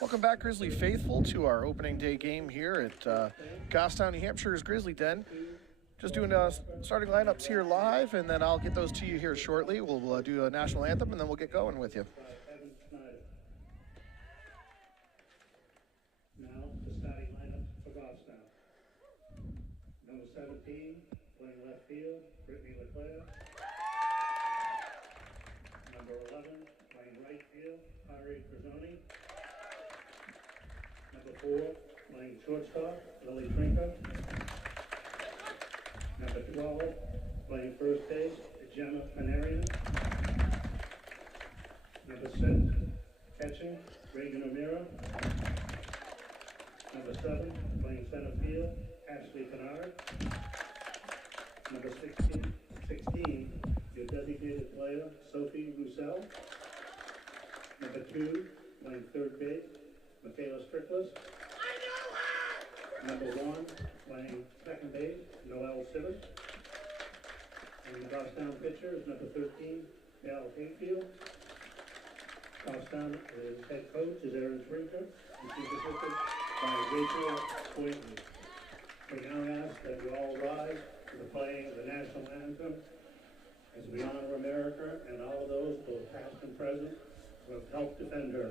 Welcome back, Grizzly faithful, to our opening day game here at Goffstown, New Hampshire's Grizzly Den. Just doing starting lineups here live, and then I'll get those to you here shortly. We'll do a national anthem, and then we'll get going with you. Now, the starting lineup for Goffstown. Number 17, playing left field, Brittany LeClaire. Number 11, playing right field, Ari Crizzoni. Number 4, playing shortstop, Lily Trinka. Number 12, playing first base, Gemma Panarian. Number 6, catching, Reagan O'Meara. Number 7, playing center field, Ashley Kennard. Number 16, your designated player, Sophie Roussel. Number 2, playing third base, Michaela Strickless. Number 1, playing second base, Noelle Simmons. And the Goffstown pitcher is number 13, Val Hayfield. Goffstown, head coach is Erin Trinka, and she's assisted by Rachel Boynton. We now ask that we all rise for the playing of the national anthem as we honor America and all of those, both past and present, who have helped defend her.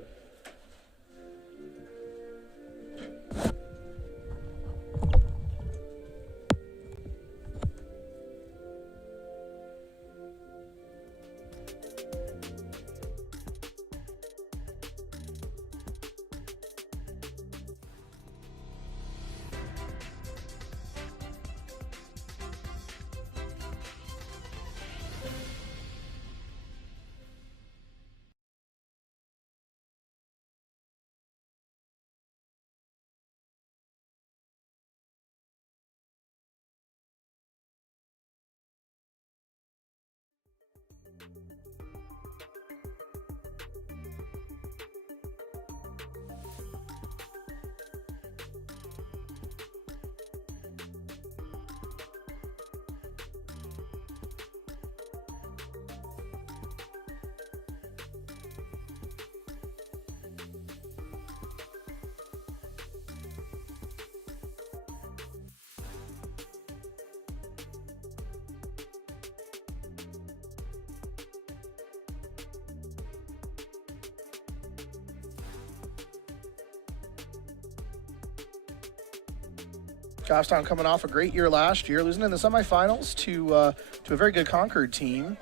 Goffstown coming off a great year last year, losing in the semifinals to a very good Concord team.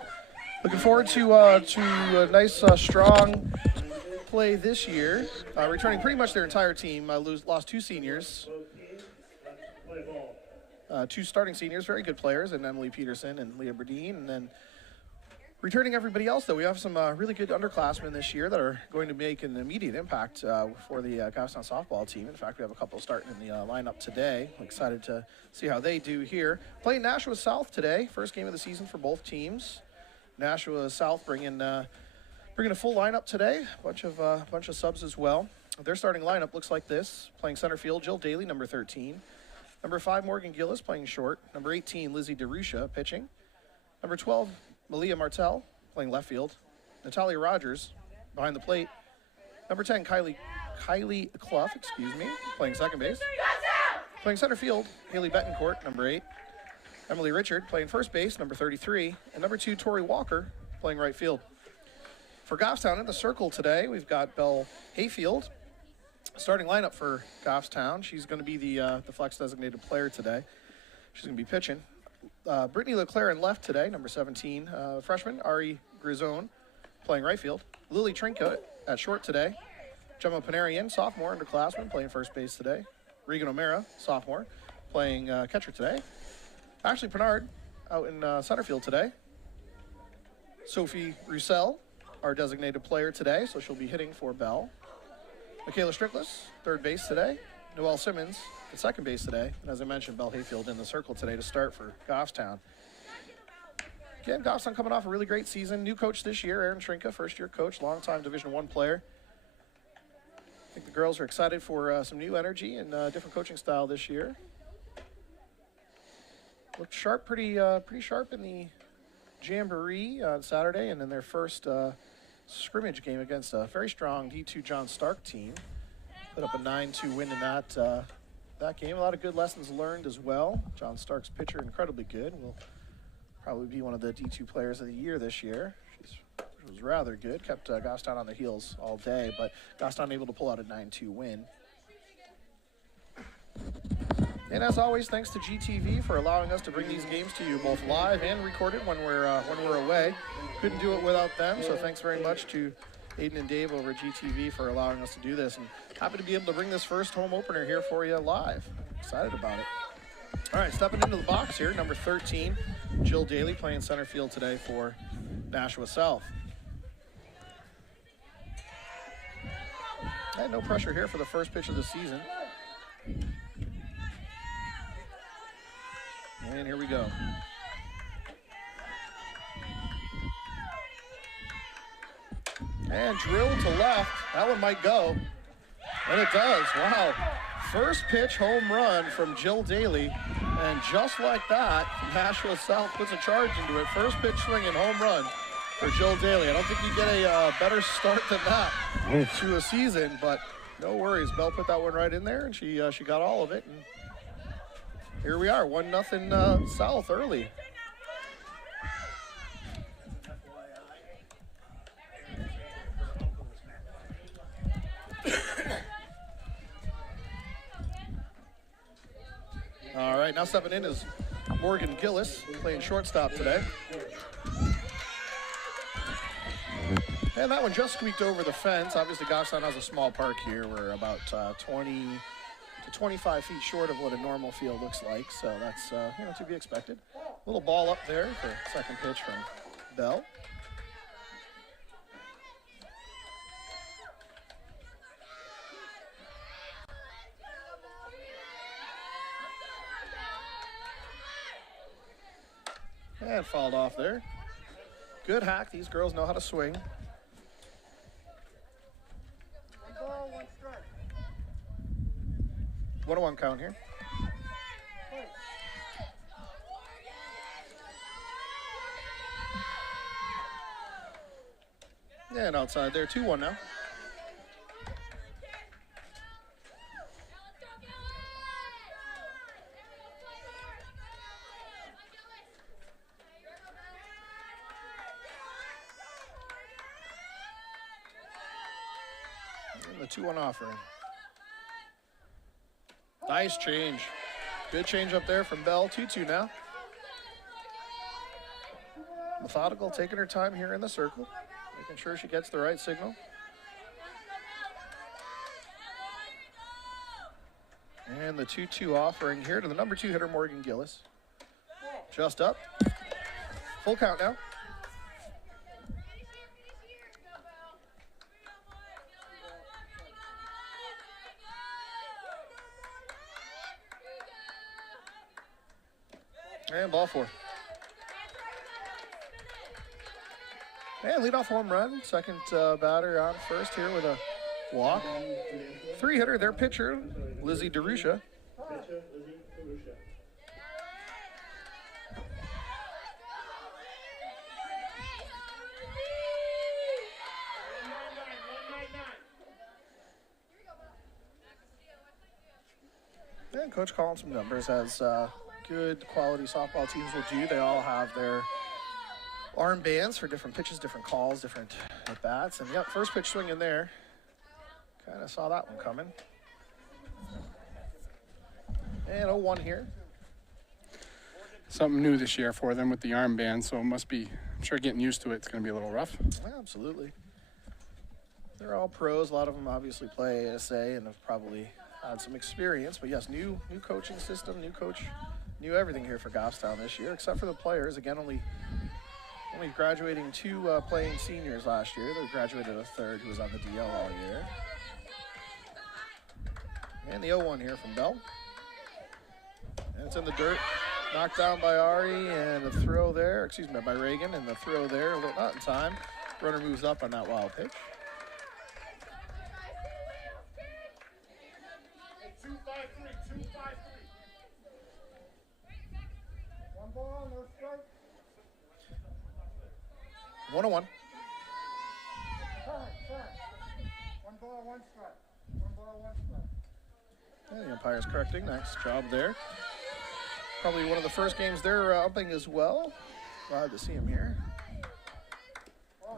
Looking forward to a nice, strong play this year. Returning pretty much their entire team. Lost 2 seniors, 2 starting seniors, very good players, and Emily Peterson and Leah Berdeen. And then returning everybody else, though, we have some really good underclassmen this year that are going to make an immediate impact for the Goffstown softball team. In fact, we have a couple starting in the lineup today. I'm excited to see how they do here. Playing Nashua South today, first game of the season for both teams. Nashua South bringing a full lineup today, bunch of subs as well. Their starting lineup looks like this. Playing center field, Jill Daly, number 13. Number 5, Morgan Gillis, playing short. Number 18, Lizzie DeRusha, pitching. Number 12, Malia Martel, playing left field. Natalia Rogers, behind the plate. Number 10, Kylie Clough, playing second base. Playing center field, Haley Betancourt, number 8. Emily Richard, playing first base, number 33. And number 2, Tori Walker, playing right field. For Goffstown in the circle today, we've got Belle Hayfield. Starting lineup for Goffstown. She's going to be the flex designated player today. She's going to be pitching. Brittany LeClaire in left today, number 17. Freshman, Ari Grizzone, playing right field. Lily Trinka at short today. Gemma Panarian, sophomore, underclassman, playing first base today. Regan O'Meara, sophomore, playing catcher today. Ashley Bernard out in center field today. Sophie Roussel, our designated player today, so she'll be hitting for Bell. Michaela Strickless, third base today. Noelle Simmons at second base today. And as I mentioned, Belle Hayfield in the circle today to start for Goffstown. Again, Goffstown coming off a really great season. New coach this year, Erin Trinka, first-year coach, longtime Division I player. I think the girls are excited for some new energy and different coaching style this year. Looked sharp, pretty sharp in the Jamboree on Saturday, and then their first scrimmage game against a very strong D2 John Stark team. Put up a 9-2 win in that game. A lot of good lessons learned as well. John Stark's pitcher, incredibly good. Will probably be one of the D2 players of the year this year. She was rather good. Kept Gostown on their heels all day, but Gostown able to pull out a 9-2 win. And as always, thanks to GTV for allowing us to bring these games to you both live and recorded when we're away. Couldn't do it without them, so thanks very much to Aiden and Dave over at GTV for allowing us to do this. And happy to be able to bring this first home opener here for you live. Excited about it. All right, stepping into the box here, number 13, Jill Daly playing center field today for Nashua South. And no pressure here for the first pitch of the season. And here we go. And drill to left. That one might go. And it does. Wow. First pitch home run from Jill Daly. And just like that, Nashua South puts a charge into it. First pitch swing and home run for Jill Daly. I don't think you get a better start than that to a season, but no worries. Bell put that one right in there, and she got all of it. And here we are, 1-0 South early. All right, now stepping in is Morgan Gillis, playing shortstop today. And that one just squeaked over the fence. Obviously, Gostown has a small park here. We're about 20 to 25 feet short of what a normal field looks like. So that's, to be expected. Little ball up there for second pitch from Bell. And fouled off there. Good hack. These girls know how to swing. 1 ball, 1 strike. 1-1 count here. And outside there, 2-1 now. The 2-1 offering. Nice change. Good change up there from Bell. 2-2 now. Methodical, taking her time here in the circle, making sure she gets the right signal. And the 2-2 offering here to the number 2 hitter, Morgan Gillis. Just up. Full count now. And ball 4. And leadoff home run. Second batter on first here with a walk. 3 hitter, their pitcher, Lizzie DeRusha. And coach calling some numbers as good quality softball teams will do. They all have their arm bands for different pitches, different calls, different at-bats. And yep, first pitch swing in there. Kind of saw that one coming. And 0-1 here. Something new this year for them with the arm band, so it must be, I'm sure getting used to it, it's going to be a little rough. Yeah, absolutely. They're all pros. A lot of them obviously play ASA and have probably had some experience. But yes, new coaching system, new coach, new everything here for Gostown this year, except for the players. Again, only graduating 2 playing seniors last year. They graduated a third who was on the DL all year. And the 0-1 here from Bell. And it's in the dirt. Knocked down by Ari, and the throw there, by Reagan, and the throw there, a little not in time. Runner moves up on that wild pitch. 2-5-3, 2-5-3. 1 ball, no strike. 1-1. ball, one strike. One ball, one strike. And the umpire's correcting. Nice job there. Probably one of the first games they're upping as well. Glad to see him here.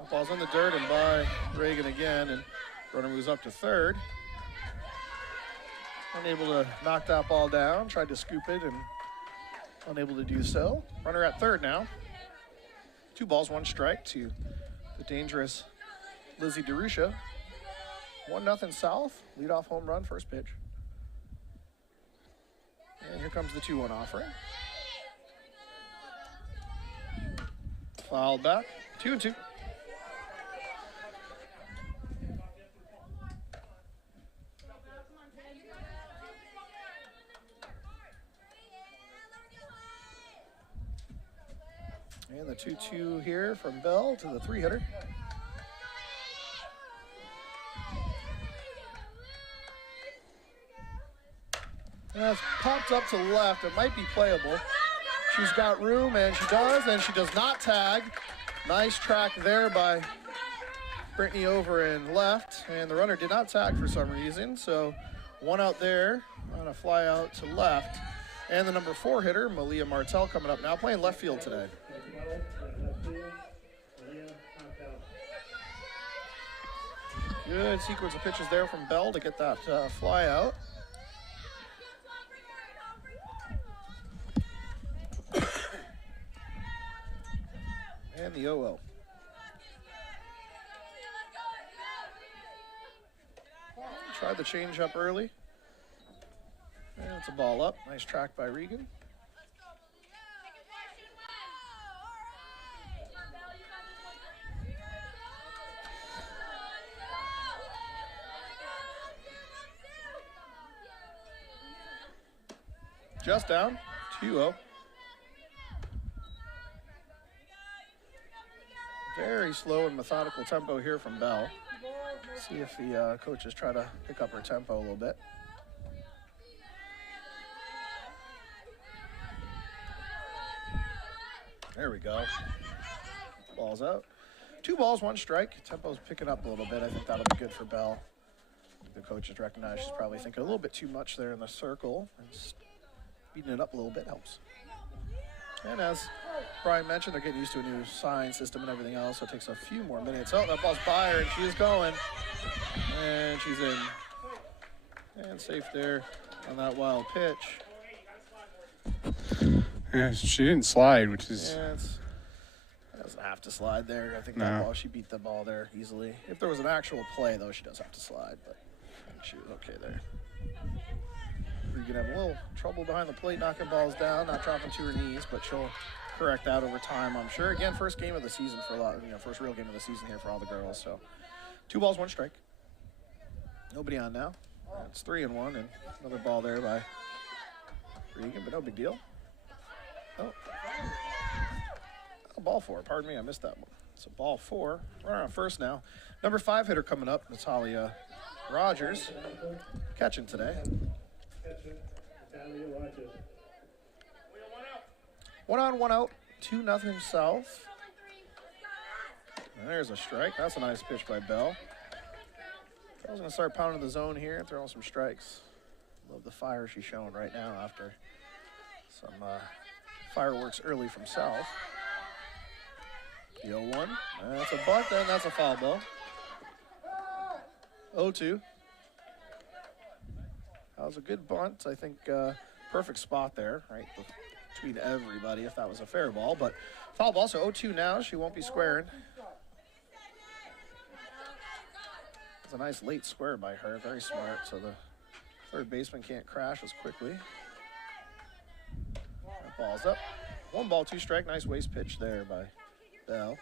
Ball's in the dirt and by Reagan again, and runner moves up to third. Unable to knock that ball down, tried to scoop it and unable to do so. Runner at third now. 2 balls, 1 strike to the dangerous Lizzie DeRusha. 1-0 South, leadoff home run, first pitch. And here comes the 2-1 offering. Fouled back, 2-2. And the 2-2 here from Bell to the 3-hitter. That's popped up to left. It might be playable. She's got room, and she does, and she does not tag. Nice track there by Brittany over and left, and the runner did not tag for some reason, so 1 out there on a fly out to left. And the number 4 hitter, Malia Martel, coming up now, playing left field today. Good sequence of pitches there from Bell to get that fly out. And the 0-0. Tried the change up early. And it's a ball up. Nice track by Regan. Just down, 2-0. Very slow and methodical tempo here from Bell. See if the coaches try to pick up her tempo a little bit. There we go. Ball's out. 2 balls, 1 strike. Tempo's picking up a little bit. I think that'll be good for Bell. The coaches recognize she's probably thinking a little bit too much there in the circle. And speeding it up a little bit helps. And as Brian mentioned, they're getting used to a new sign system and everything else, so it takes a few more minutes. Oh, that ball's by her, and she is going. And she's in. And safe there on that wild pitch. Yeah, she didn't slide, which is... Yeah, it doesn't have to slide there. I think that ball, she beat the ball there easily. If there was an actual play, though, she does have to slide, but she was okay there. Regan having a little trouble behind the plate, knocking balls down, not dropping to her knees, but she'll correct that over time, I'm sure. Again, first game of the season for a lot, first real game of the season here for all the girls. So 2 balls, 1 strike. Nobody on now. It's 3-1, and another ball there by Regan, but no big deal. Oh, ball 4. Pardon me, I missed that one. So ball 4. Runner on first now. Number 5 hitter coming up, Natalia Rogers, catching today. 1 on, 1 out. 2-0 South. And there's a strike. That's a nice pitch by Bell. Bell's gonna start pounding the zone here, throwing some strikes. Love the fire she's showing right now after some fireworks early from South. The 0-1. That's a bunt, and that's a foul ball. 0-2. That was a good bunt. I think perfect spot there, right between everybody if that was a fair ball. But foul ball, so 0-2 now. She won't be squaring. It's a nice late square by her. Very smart. So the third baseman can't crash as quickly. That ball's up. 1 ball, 2 strike. Nice waist pitch there by Bell.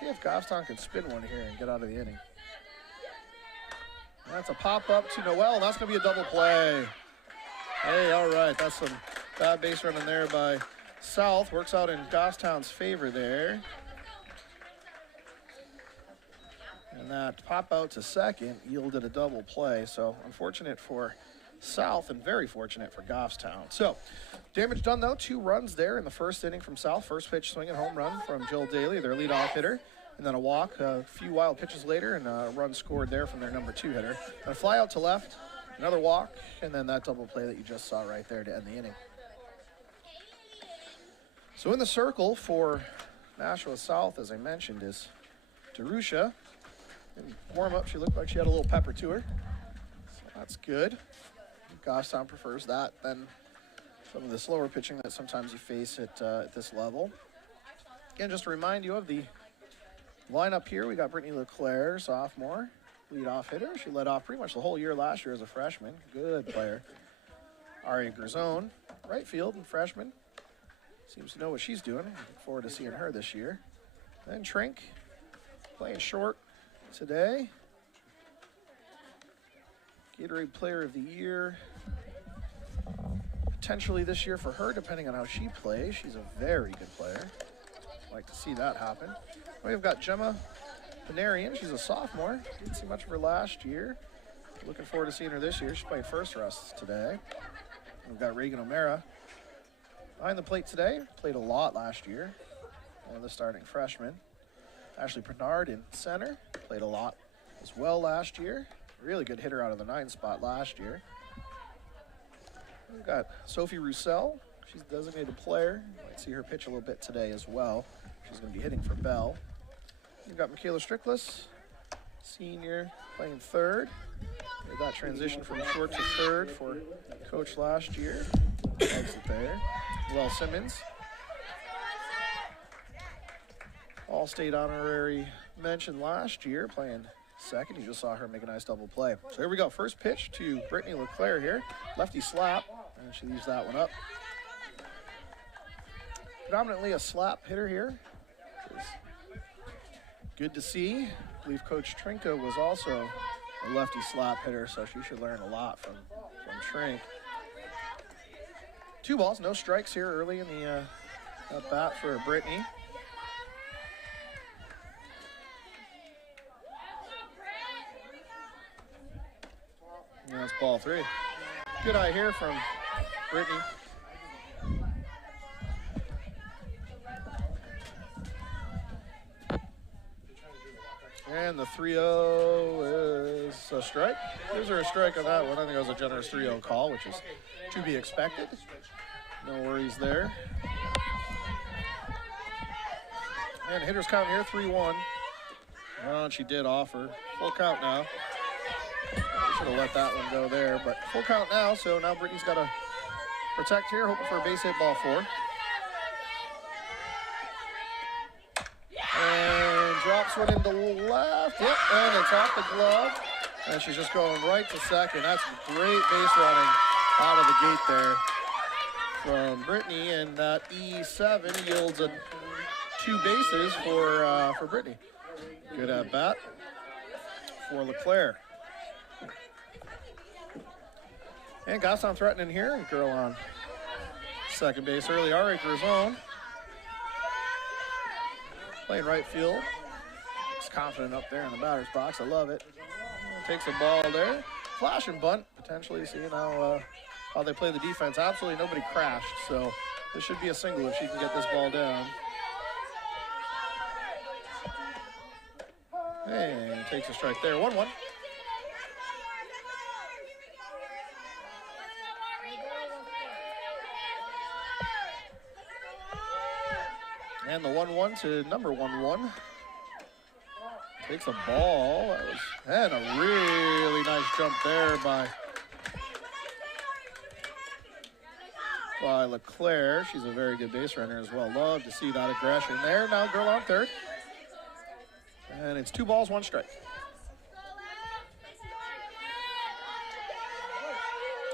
See if Goffstown can spin one here and get out of the inning. That's a pop-up to Noel. That's going to be a double play. Hey, all right. That's some bad base running there by South. Works out in Goffstown's favor there. And that pop out to second yielded a double play. So unfortunate for South, and very fortunate for Goffstown. So, damage done though. 2 runs there in the first inning from South. First pitch swinging home run from Jill Daly, their leadoff hitter. And then a walk a few wild pitches later, and a run scored there from their number 2 hitter. And a fly out to left, another walk, and then that double play that you just saw right there to end the inning. So in the circle for Nashua South, as I mentioned, is Darusha. In warm-up, she looked like she had a little pepper to her. So that's good. Goffstown prefers that than some of the slower pitching that sometimes you face at this level. Again, just to remind you of the lineup here, we got Brittany LeClaire, sophomore, leadoff hitter. She led off pretty much the whole year last year as a freshman. Good player. Aria Gerzone, right field and freshman. Seems to know what she's doing. Look forward to seeing her this year. Then Trink, playing short today. Gatorade Player of the Year. Potentially this year for her, depending on how she plays. She's a very good player. Like to see that happen. We've got Gemma Panarian. She's a sophomore. Didn't see much of her last year. Looking forward to seeing her this year. She's playing first for us today. We've got Reagan O'Mara behind the plate today. Played a lot last year. One of the starting freshmen. Ashley Bernard in center. Played a lot as well last year. Really good hitter out of the 9 spot last year. We've got Sophie Roussel. She's a designated player. Might see her pitch a little bit today as well. She's going to be hitting for Bell. We've got Michaela Strickless, senior, playing third. Made that transition from short to third for coach last year. Exit there. Well Simmons. All-state honorary mention last year, playing second. You just saw her make a nice double play. So here we go. First pitch to Brittany LeClaire here. Lefty slap, and she leaves that one up. Predominantly a slap hitter here. Good to see. I believe Coach Trinka was also a lefty slap hitter, so she should learn a lot from Trink. 2 balls, no strikes here early in the at bat for Brittany. And that's ball 3. Good eye here from Brittany. And the 3-0 is a strike. Gives her a strike on that one. I think it was a generous 3-0 call, which is to be expected. No worries there. And hitters count here, 3-1. Well, she did offer. Full count now. Should have let that one go there, but full count now, so now Brittany's got to protect here, hoping for a base hit, ball 4. And drops one into left. Yep, and it's off the glove. And she's just going right to second. That's great base running out of the gate there from Brittany, and that E7 yields 2 bases for Brittany. Good at bat for LeClaire. And Goffstown threatening here. Girl on second base early. Ari Gerzone playing right field. Looks confident up there in the batter's box. I love it. Takes a ball there. Flash and bunt, potentially, seeing how they play the defense. Absolutely nobody crashed, so this should be a single if she can get this ball down. And takes a strike there. 1-1. And the 1-1 to number 1-1. Takes a ball. And a really nice jump there by LeClaire. She's a very good base runner as well. Love to see that aggression there. Now girl on third. And it's 2 balls, 1 strike.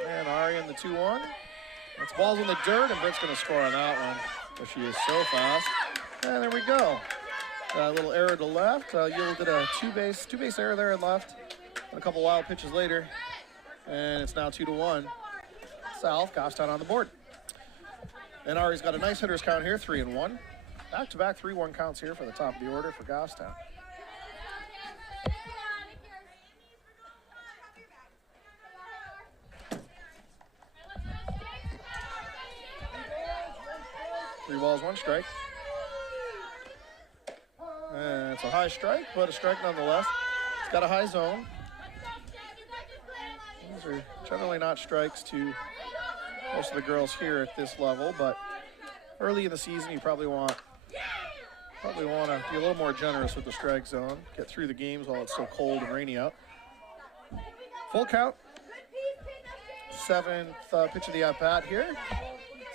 And Ari in the 2-1. It's balls in the dirt, and Britt's going to score on that one. But she is so fast. And there we go. A little error to left. Yielded a two-base error there and left. And a couple wild pitches later. And it's now 2-1. South, Goffstown on the board. And Ari's got a nice hitters count here, 3-1. Back-to-back 3-1 counts here for the top of the order for Goffstown. balls, 1 strike. And it's a high strike, but a strike nonetheless. It's got a high zone. These are generally not strikes to most of the girls here at this level, but early in the season, you probably want to be a little more generous with the strike zone. Get through the games while it's still cold and rainy out. Full count. 7th pitch of the at-bat here.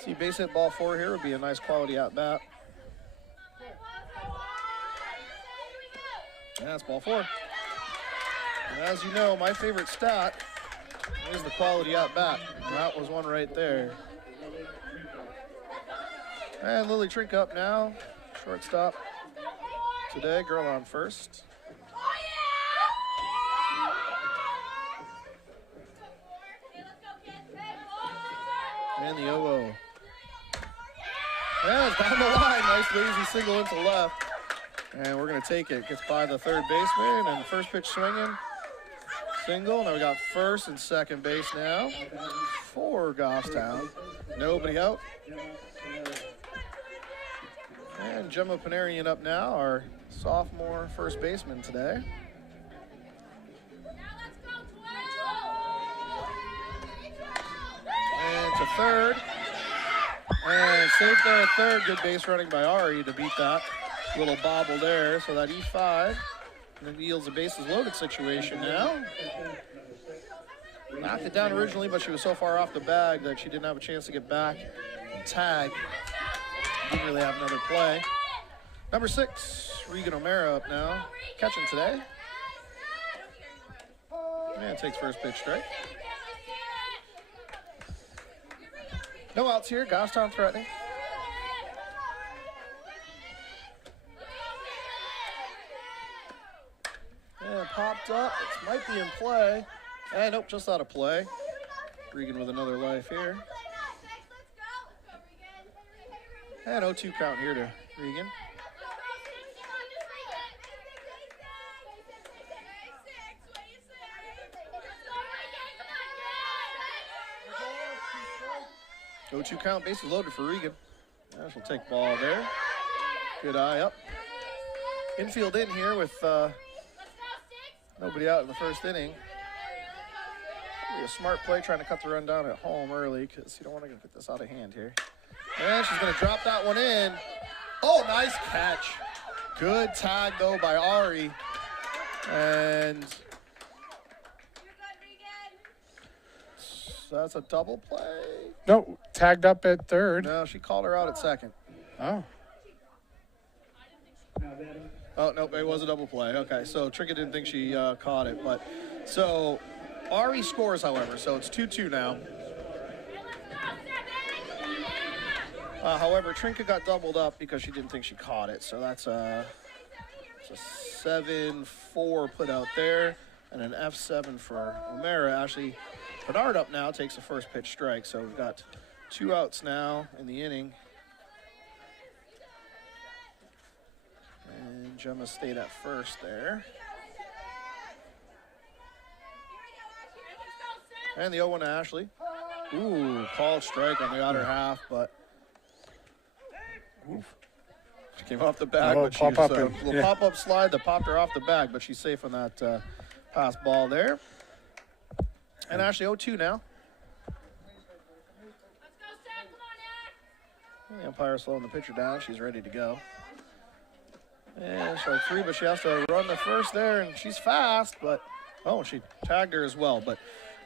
See base hit ball 4 here would be a nice quality at-bat. And that's ball 4. And as you know, my favorite stat is the quality at-bat. That was one right there. And Lily Trink up now. Shortstop today, girl on first. And the 0-0. Yeah, it's down the line. Nice lazy single into left. And we're going to take it. Gets by the third baseman, and the first pitch swinging. Single. Now we got first and second base now for Goffstown. Nobody out. And Gemma Panarian up now, our sophomore first baseman today. And to third. And safe there at third. Good base running by Ari to beat that little bobble there. So that E5 and then yields a bases loaded situation now. Knocked it down originally, but she was so far off the bag that she didn't have a chance to get back and tag. Didn't really have another play. Number 6, Regan O'Mara up now. Catching today. And takes first pitch strike. No outs here. Goffstown threatening. And popped up. It might be in play. And nope, just out of play. Regan with another life here. And 0-2 count here to Regan. Go 2 count, bases loaded for Regan. She'll take ball there. Good eye up. Infield in here with nobody out in the first inning. Probably a smart play trying to cut the run down at home early because you don't want to get this out of hand here. And she's going to drop that one in. Oh, nice catch. Good tag, though, by Ari. And so that's a double play. No, tagged up at third. No, she called her out at second. Oh. Oh, no, it was a double play. Okay, so Trinket didn't think she caught it. But so Ari scores, however, so it's 2-2 now. However, Trinket got doubled up because she didn't think she caught it. So that's a 7-4 put out there and an F7 for O'Mara. Ashley Bernard up now, takes the first pitch strike. So we've got 2 outs now in the inning. And Gemma stayed at first there. And the 0-1 to Ashley. Ooh, called strike on the outer half, but oof. She came off the bag, but she was a little pop-up slide that popped her off the bag, but she's safe on that pass ball there. And Ashley 0-2 now. The umpire slowing the pitcher down. She's ready to go. And strike 3, but she has to run the first there, and she's fast, but oh, she tagged her as well. But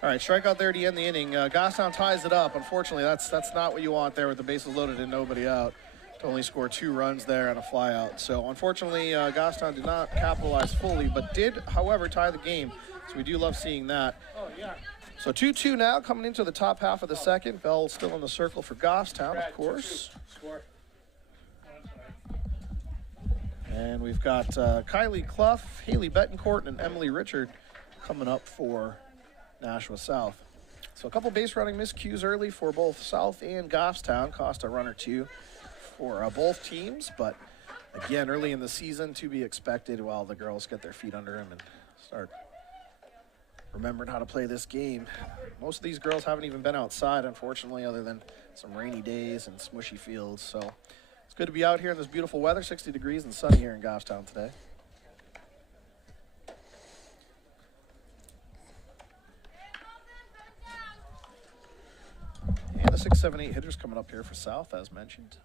all right, strikeout there to end the inning. Goffstown ties it up. Unfortunately, that's not what you want there with the bases loaded and nobody out. To only score 2 runs there on a flyout. So unfortunately, Goffstown did not capitalize fully, but did, however, tie the game. So we do love seeing that. Oh, yeah. So 2-2 now, coming into the top half of the second. Bell still in the circle for Goffstown, of course. And we've got Kylie Clough, Haley Betancourt, and Emily Richard coming up for Nashua South. So a couple base running miscues early for both South and Goffstown. Cost a run or 2 for both teams, but again, early in the season to be expected while the girls get their feet under them and start remembering how to play this game. Most of these girls haven't even been outside, unfortunately, other than some rainy days and smushy fields. So it's Good to be out here in this beautiful weather, 60 degrees and sunny here in Goffstown today. And the 6, 7, 8 hitters coming up here for South, as mentioned.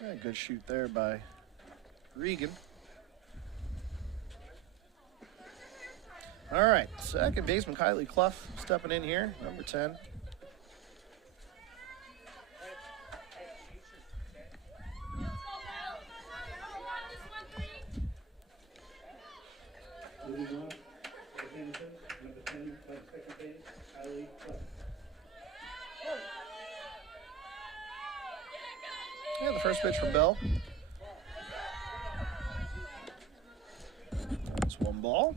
Yeah, good shoot there by Regan. All right, second baseman Kylie Clough stepping in here, number 10. Moving on, Attention, number 10, second base, Kylie Clough. Yeah, the first pitch from Bell. That's 1 ball.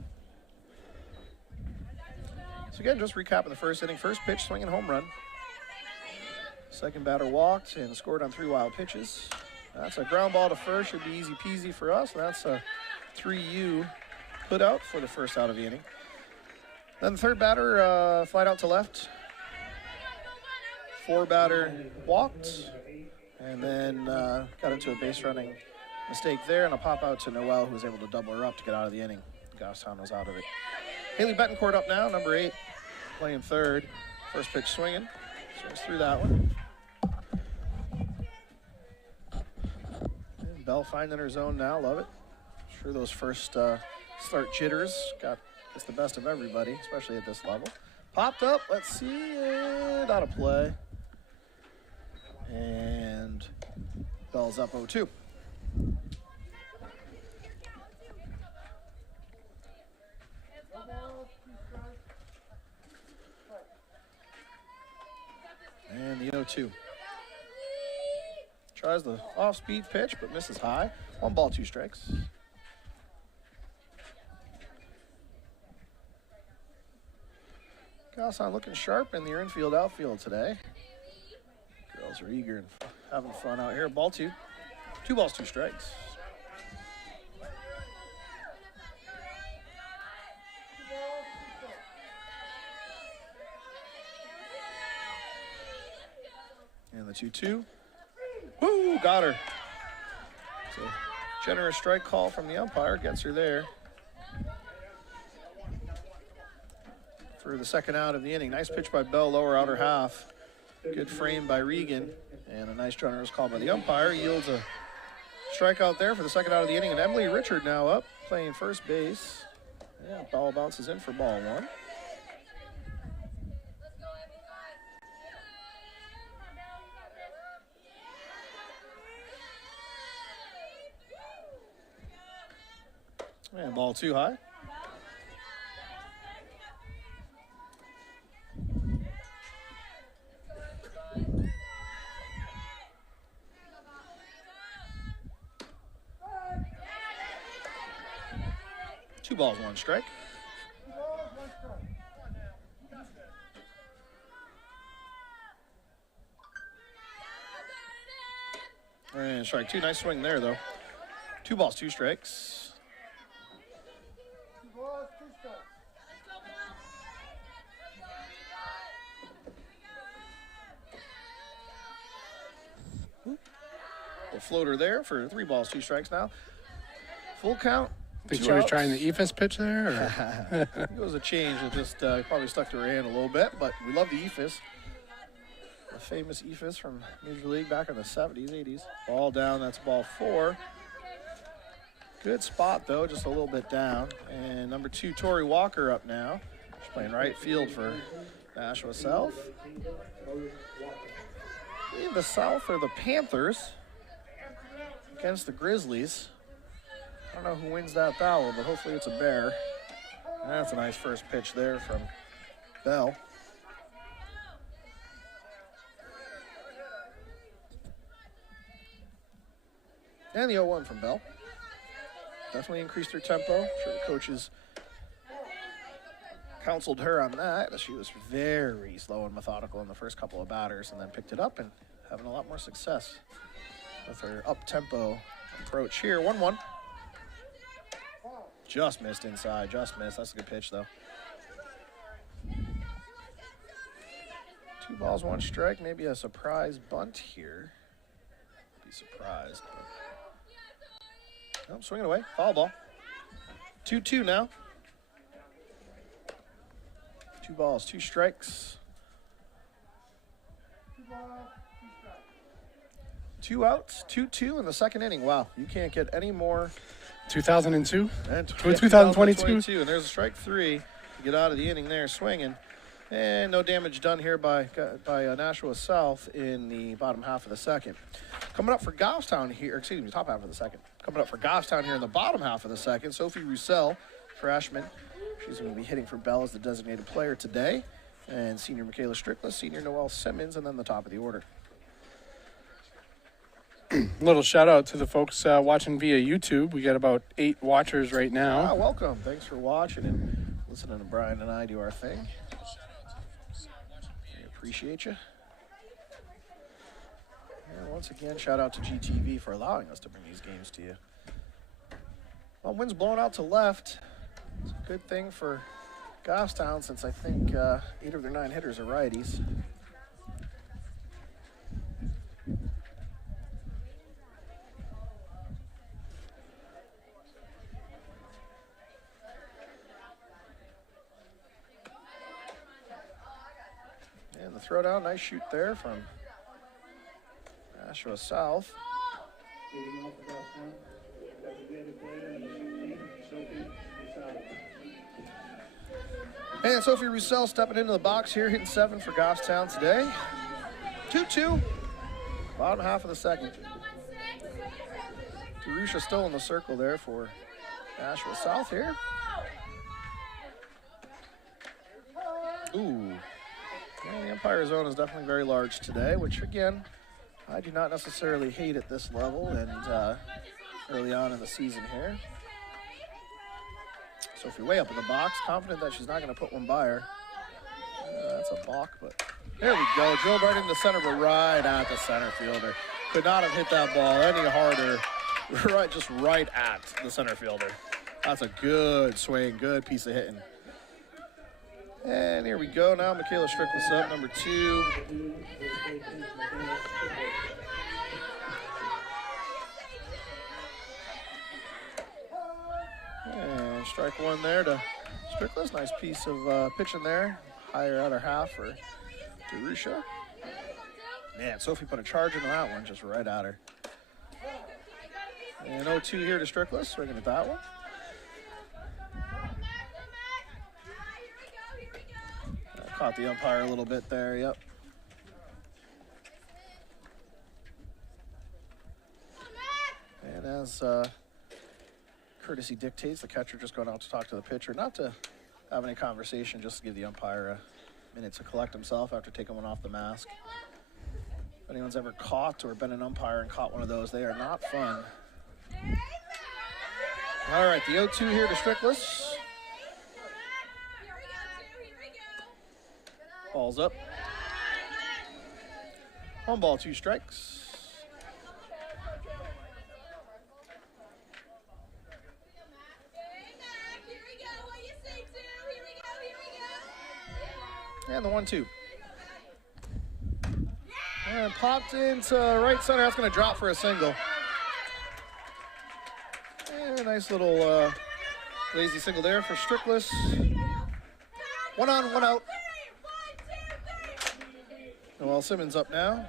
So again, just recapping the first inning. First pitch, swinging home run. Second batter walked and scored on 3 wild pitches. That's a ground ball to first. Should be easy peasy for us. That's a 3U put out for the first out of the inning. Then the third batter, flied out to left. 4 batter walked. And then got into a base running mistake there, and a pop out to Noel, who was able to double her up to get out of the inning. Goffstown was out of it. Haley Betancourt up now, number 8, playing third. First pitch swinging. Swings through that one. And Bell finding her zone now, love it. Sure, those first start jitters gets the best of everybody, especially at this level. Popped up, let's see, not a play. And Bell's up 0-2. And the 0-2. Tries the off-speed pitch, but misses high. 1 ball, 2 strikes. Goffstown looking sharp in the infield outfield today. Girls are eager and having fun out here. Ball 2. 2 balls, 2 strikes. And the 2-2. Woo, got her. So generous strike call from the umpire gets her there for the second out of the inning. Nice pitch by Bell, lower outer half. Good frame by Regan, and a nice generous call by the umpire. Yields a strikeout there for the second out of the inning, and Emily Richard now up, playing first base. Yeah, ball bounces in for ball 1. And ball 2 high. Two balls, 1 strike. And strike 2. Nice swing there, though. 2 balls, 2 strikes. 2 balls, 2 strikes. The floater there for 3 balls, 2 strikes now. Full count. Think 2 she was outs. trying the EFS pitch there? Or? It was a change. It just probably stuck to her hand a little bit, but we love the EFS. The famous EFS from Major League back in the 70s, 80s. Ball down, that's ball 4. Good spot, though, just a little bit down. And number 2, Tori Walker up now. She's playing right field for Nashua South. I believe the South are the Panthers against the Grizzlies. I don't know who wins that battle, but hopefully it's a bear. That's a nice first pitch there from Bell. And the 0-1 from Bell. Definitely increased her tempo. I'm sure the coaches counseled her on that. She was very slow and methodical in the first couple of batters and then picked it up and having a lot more success with her up-tempo approach here. 1-1. Just missed inside, just missed. That's a good pitch, though. 2 balls, 1 strike. Maybe a surprise bunt here. Be surprised. But... Oh, swing it away. Foul ball. 2-2 now. 2 balls, 2 strikes. 2 outs, 2-2 in the second inning. Wow, you can't get any more. 2002? And 2022. And there's a strike 3 to get out of the inning there, swinging. And no damage done here by Nashua South in the bottom half of the second. Coming up for Goffstown here, excuse me, top half of the second. Coming up for Goffstown here in the bottom half of the second, Sophie Roussel, freshman. She's going to be hitting for Bell as the designated player today. And senior Michaela Strickland, senior Noelle Simmons, and then the top of the order. Little shout out to the folks watching via YouTube. We got about 8 watchers right now. Ah, welcome. Thanks for watching and listening to Brian and I do our thing. We appreciate you. And once again, shout out to GTV for allowing us to bring these games to you. Well, wind's blowing out to left. It's a good thing for Goffstown since I think 8 of their 9 hitters are righties. And the throwdown, nice shoot there from Nashua South. Leading off the Goffstown, designated player number 16, Sophie Roussel. And Sophie Roussel stepping into the box here, hitting 7 for Goffstown today. 2-2, bottom half of the second. Darusha still in the circle there for Nashua South here. Ooh. Yeah, the umpire zone is definitely very large today, which again, I do not necessarily hate at this level and early on in the season here. Sophie way up in the box, confident that she's not going to put one by her. That's a balk, but there we go. Drilled right into center, but right at the center fielder. Could not have hit that ball any harder. Just right at the center fielder. That's a good swing, good piece of hitting. And here we go now. Michaela Strickland's up, number 2. And strike 1 there to Strickland's. Nice piece of pitching there. Higher outer half for Darusha. Man, Sophie put a charge into that one, just right at her. And 0-2 here to Strickland, swinging at that one. Caught the umpire a little bit there, yep. And as courtesy dictates, the catcher just going out to talk to the pitcher, not to have any conversation, just to give the umpire a minute to collect himself after taking one off the mask. If anyone's ever caught or been an umpire and caught one of those, they are not fun. All right, the 0-2 here to Strickless. Ball's up. 1 ball, 2 strikes. And the 1-2. And popped into right center. That's going to drop for a single. And a nice little lazy single there for Strickless. 1 on, 1 out. Noelle Simmons up now.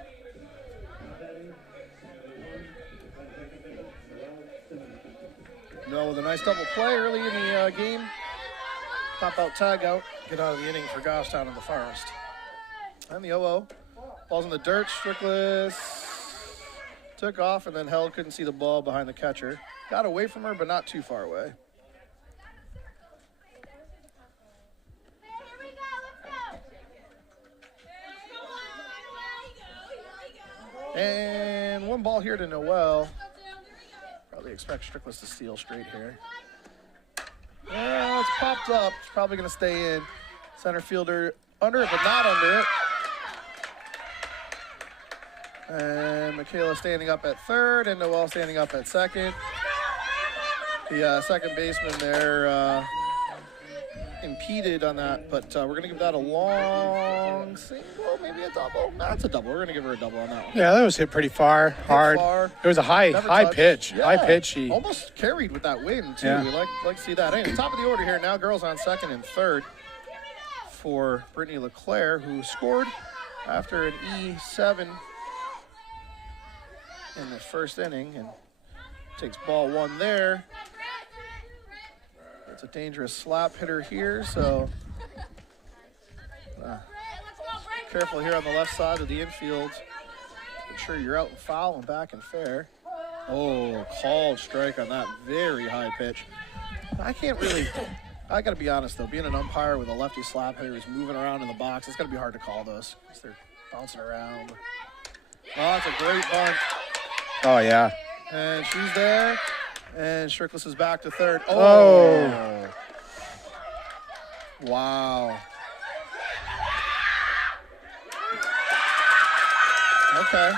Noelle with a nice double play early in the game. Pop out, tag out, get out of the inning for Goffstown in the Forest. And the 0-0. Ball's in the dirt. Strickless took off and then held, couldn't see the ball behind the catcher. Got away from her, but not too far away. And 1 ball here to Noelle. Probably expect Strickless to steal straight here. It's popped up. It's probably going to stay in. Center fielder under it, but not under it. And Michaela standing up at third, and Noelle standing up at second. The second baseman there impeded on that, but we're going to give that a long single, maybe a double. No, it's a double. We're going to give her a double on that one. Yeah, that was hit pretty far, hard. Far, It was a high touched. pitch. Yeah, High pitch. almost carried with that wind, too. Yeah. We like to see that. Anyway, top of the order here now, girls on second and third for Brittany LeClaire, who scored after an E7 in the first inning and takes ball one there. It's a dangerous slap hitter here, so careful here on the left side of the infield. Ensure you're out and foul and back and fair. Oh, called strike on that very high pitch. I got to be honest though, being an umpire with a lefty slap hitter who's moving around in the box, it's going to be hard to call those because they're bouncing around. Oh, it's a great bunt. Oh, yeah. And she's there. And Strickless is back to third. Oh. Wow. Okay.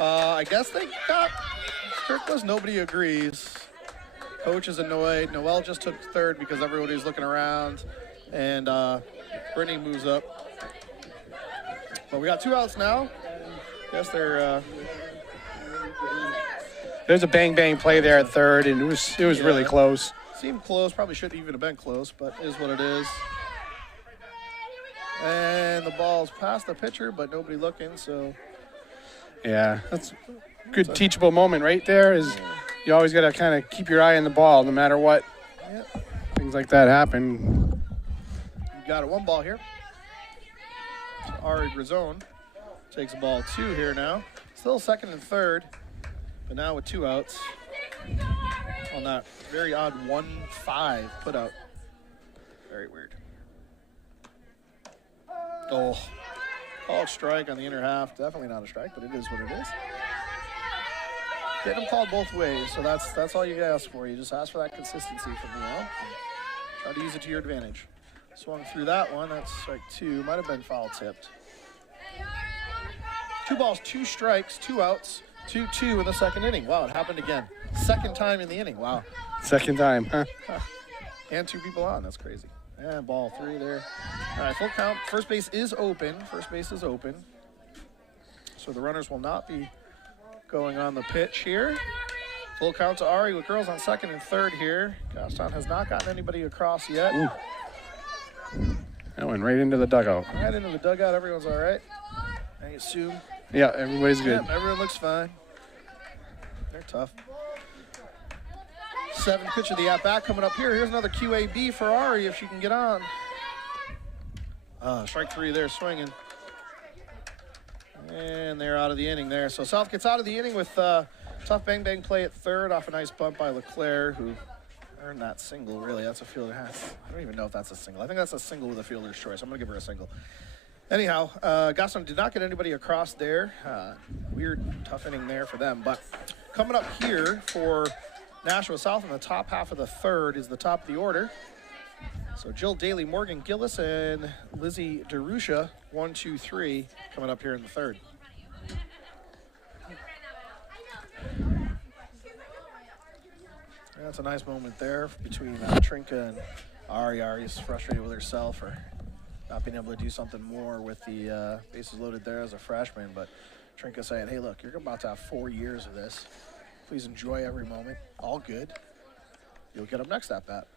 I guess they got Strickless. Nobody agrees. Coach is annoyed. Noelle just took third because everybody's looking around. And Brittany moves up. But we got 2 outs now. Guess they're... There's a bang play there at third, and it was really close. Seemed close. Probably shouldn't even have been close, but is what it is. And the ball's past the pitcher, but nobody looking, so... Yeah, that's a good teachable moment right there. Is you always got to kind of keep your eye on the ball no matter what. Yep. Things like that happen. You got it. 1 ball here. So Ari Grazone takes a ball 2 here now. Still second and third, but now with 2 outs on that very odd 1-5 put out. Very weird. Oh, called strike on the inner half. Definitely not a strike, but it is what it is. Getting them called both ways, so that's all you ask for. You just ask for that consistency from the out. Try to use it to your advantage. Swung through that one. That's strike 2. Might have been foul tipped. 2 balls, 2 strikes, 2 outs, 2-2 in the second inning. Wow, it happened again. Second time in the inning. Wow. Second time, huh? And 2 people on. That's crazy. And ball 3 there. All right, full count. First base is open. So the runners will not be going on the pitch here. Full count to Ari with girls on second and third here. Goshtown has not gotten anybody across yet. Ooh. That went right into the dugout. Right into the dugout. Everyone's all right, I assume. Yeah, everybody's good. Yeah, everyone looks fine. They're tough. 7th pitch of the at-bat coming up here. Here's another QAB for Ari if she can get on. Strike 3 there, swinging. And they're out of the inning there. So South gets out of the inning with tough bang play at third off a nice bump by LeClaire, who earned that single, really. That's a fielder. I don't even know if that's a single. I think that's a single with a fielder's choice. I'm going to give her a single. Anyhow, Goshtown did not get anybody across there. Weird, tough inning there for them. But coming up here for Nashua South in the top half of the third is the top of the order. So Jill Daly, Morgan Gillis, and Lizzie DeRusha, 1, 2, 3, coming up here in the third. That's a nice moment there between Trinka and Ari. Ari's frustrated with herself for not being able to do something more with the bases loaded there as a freshman. But Trinka saying, hey, look, you're about to have 4 years of this. Please enjoy every moment. All good. You'll get up next at bat.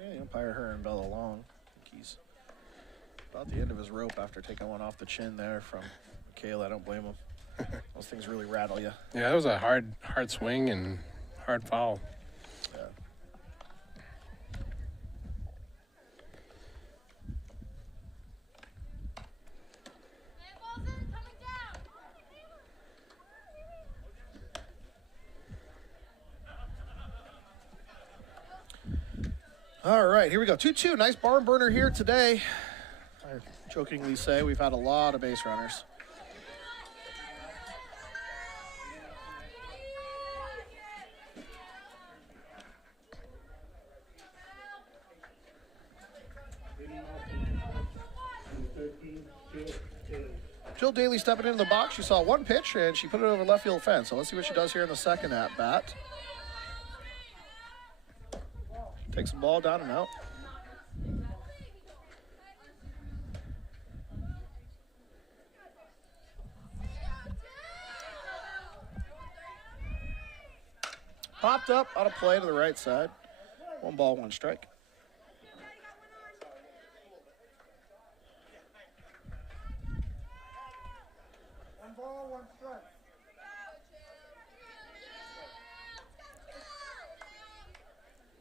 Yeah, the umpire, her and Bella Long. I think he's about the end of his rope after taking one off the chin there from Michaela. I don't blame him. Those things really rattle you. Yeah, that was a hard swing and hard foul. Yeah. All right, here we go. 2-2. Nice barn burner here today. I jokingly say we've had a lot of base runners. Jill Daly stepping into the box. She saw one pitch, and she put it over left field fence. So let's see what she does here in the second at bat. Takes the ball down and out. Popped up, out of play to the right side. 1 ball, 1 strike. One ball, 1 strike.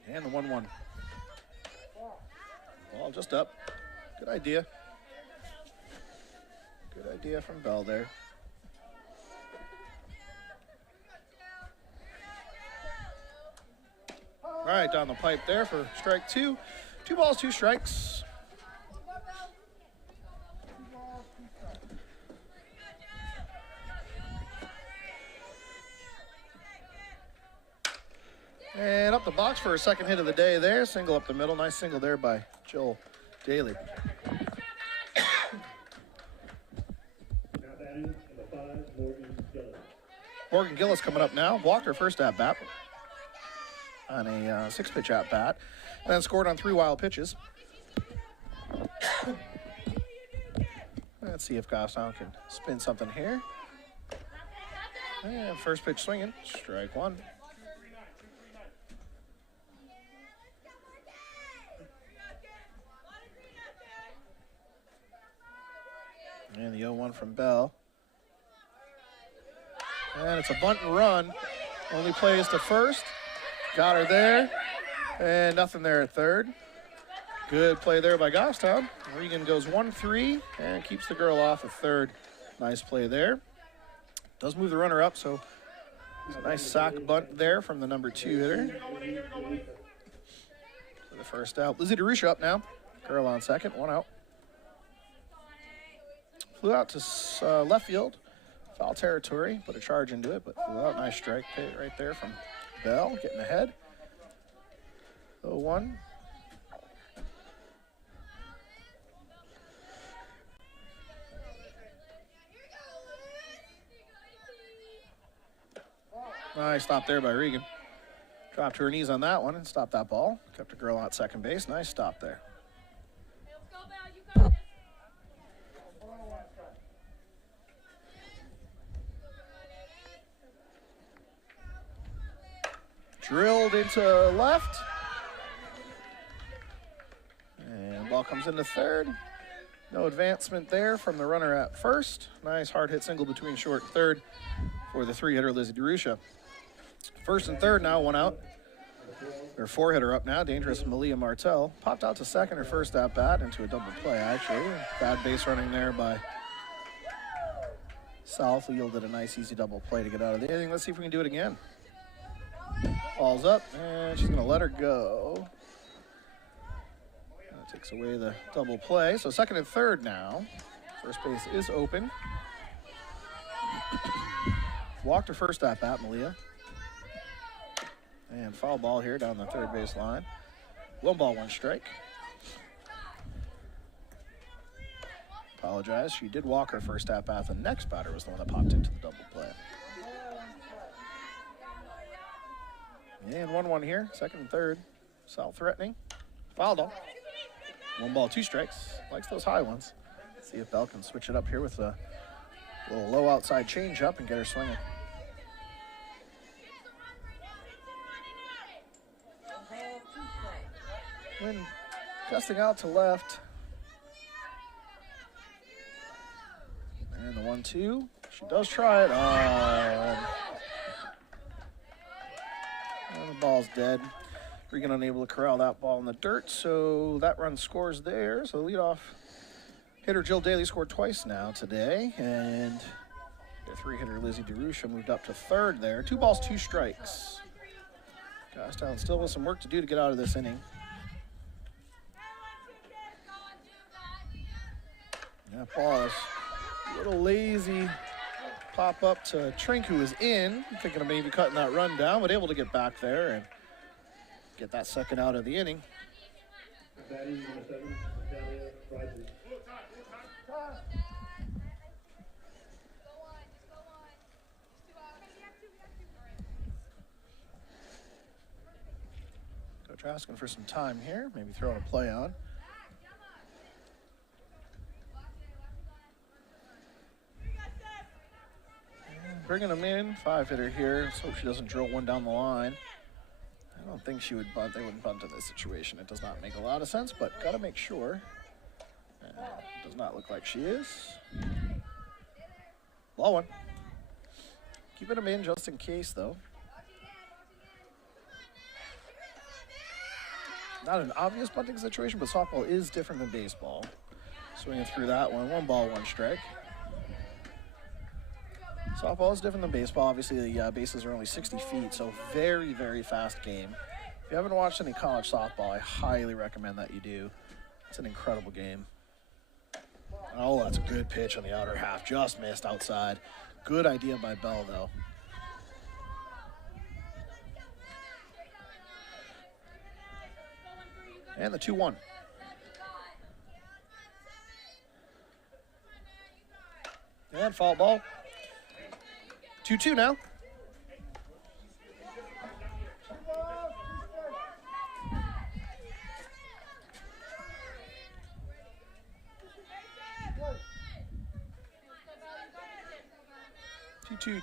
And the 1-1. Ball just up. Good idea. Good idea from Bell there. All right, down the pipe there for strike 2. 2 balls, 2 strikes. And up the box for her second hit of the day there. Single up the middle. Nice single there by Jill Daly. Now batting number 5, Morgan Gillis. Morgan Gillis coming up now. Walked her first at bat on a 6-pitch at bat, and then scored on 3 wild pitches. Let's see if Goffstown can spin something here. And first pitch swinging, strike 1. And the 0-1 from Bell. And it's a bunt and run. Only plays to first. Got her there. And nothing there at third. Good play there by Goffstown. Regan goes 1-3 and keeps the girl off at third. Nice play there. Does move the runner up, so it's a nice sock bunt there from the number 2 hitter. For the first out. Lizzie DeRusha up now. Girl on second, 1 out. Flew out to left field, foul territory, put a charge into it, but flew out. Nice strike hit right there from Bell, getting ahead. 0-1. Nice stop there by Regan. Dropped to her knees on that one and stopped that ball. Kept a girl out second base. Nice stop there. Drilled into left. And ball comes into third. No advancement there from the runner at first. Nice hard hit single between short and third for the 3-hitter Lizzie DeRusha. First and third now, 1 out. Her 4-hitter up now, dangerous Malia Martel. Popped out to second her first at bat into a double play actually. Bad base running there by South. Yielded a nice easy double play to get out of the inning. Let's see if we can do it again. Ball's up, and she's going to let her go. That takes away the double play. So second and third now. First base is open. Walked her first at bat, Malia. And foul ball here down the third base line. 1 ball, 1 strike. Apologize. She did walk her first at bat. The next batter was the one that popped into the double play. And 1-1 here, second and third. South threatening. Fouled off. 1 ball, 2 strikes. Likes those high ones. See if Bell can switch it up here with a little low outside change up and get her swinging. When gusting out to left. And the 1-2. She does try it. And the ball's dead. Regan unable to corral that ball in the dirt, so that run scores there. So the leadoff hitter Jill Daly scored twice now today, and the 3-hitter Lizzie DeRusha moved up to third there. 2 balls, 2 strikes. Goffstown still with some work to do to get out of this inning. That ball is a little lazy. Pop up to Trink, who is in, thinking of maybe cutting that run down, but able to get back there and get that second out of the inning. Batting number 7, Natalia Rogers. asking for some time here, maybe throwing a play on. And bringing him in, 5-hitter here. Let's hope she doesn't drill one down the line. I don't think she would bunt. They wouldn't bunt in this situation. It does not make a lot of sense, but gotta make sure. Does not look like she is. Ball one. Keeping him in just in case, though. Not an obvious bunting situation, but softball is different than baseball. Swinging through that one. 1 ball, 1 strike. Softball is different than baseball. Obviously, the bases are only 60 feet, so very, very fast game. If you haven't watched any college softball, I highly recommend that you do. It's an incredible game. Oh, that's a good pitch on the outer half. Just missed outside. Good idea by Bell, though. And the 2-1. And foul ball. 2-2 now.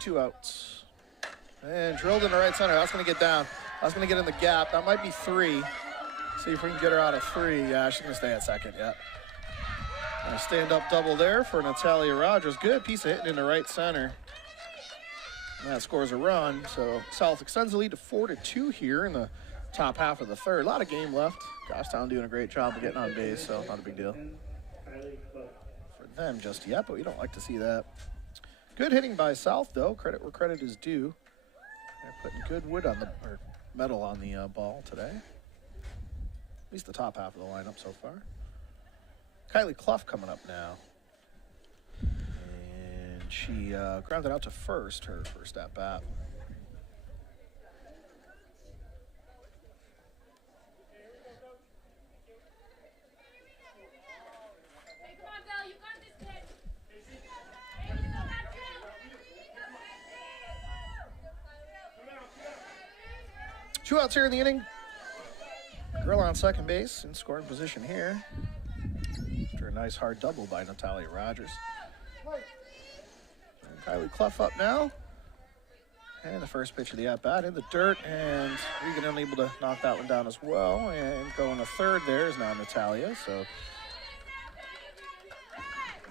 Two outs. And drilled in the right center. That's going to get down. That's going to get in the gap. That might be 3. See if we can get her out of 3. Yeah, she's going to stay at second. Yeah. A stand-up double there for Natalia Rogers. Good piece of hitting in the right center. And that scores a run. So South extends the lead to 4-2 here in the top half of the third. A lot of game left. Goffstown doing a great job of getting on base, so not a big deal for them just yet, but we don't like to see that. Good hitting by South, though. Credit where credit is due. They're putting good wood on the, or metal on the ball today. At least the top half of the lineup so far. Kylie Clough coming up now. And she grounded out to first, her first at bat. Two outs here in the inning. Girl on second base in scoring position here. After a nice hard double by Natalia Rogers. And Kylie Clough up now. And the first pitch of the at-bat in the dirt. And Regan unable to knock that one down as well. And going to third there is now Natalia. So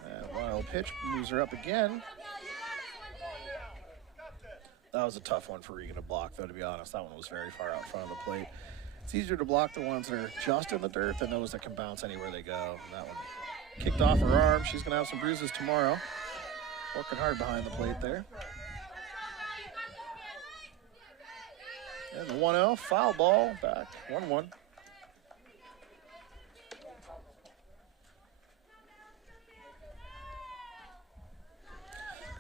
that wild pitch moves her up again. That was a tough one for Regan to block, though, to be honest. That one was very far out front of the plate. It's easier to block the ones that are just in the dirt than those that can bounce anywhere they go. And that one kicked off her arm. She's going to have some bruises tomorrow. Working hard behind the plate there. And the 1-0, foul ball, back 1-1.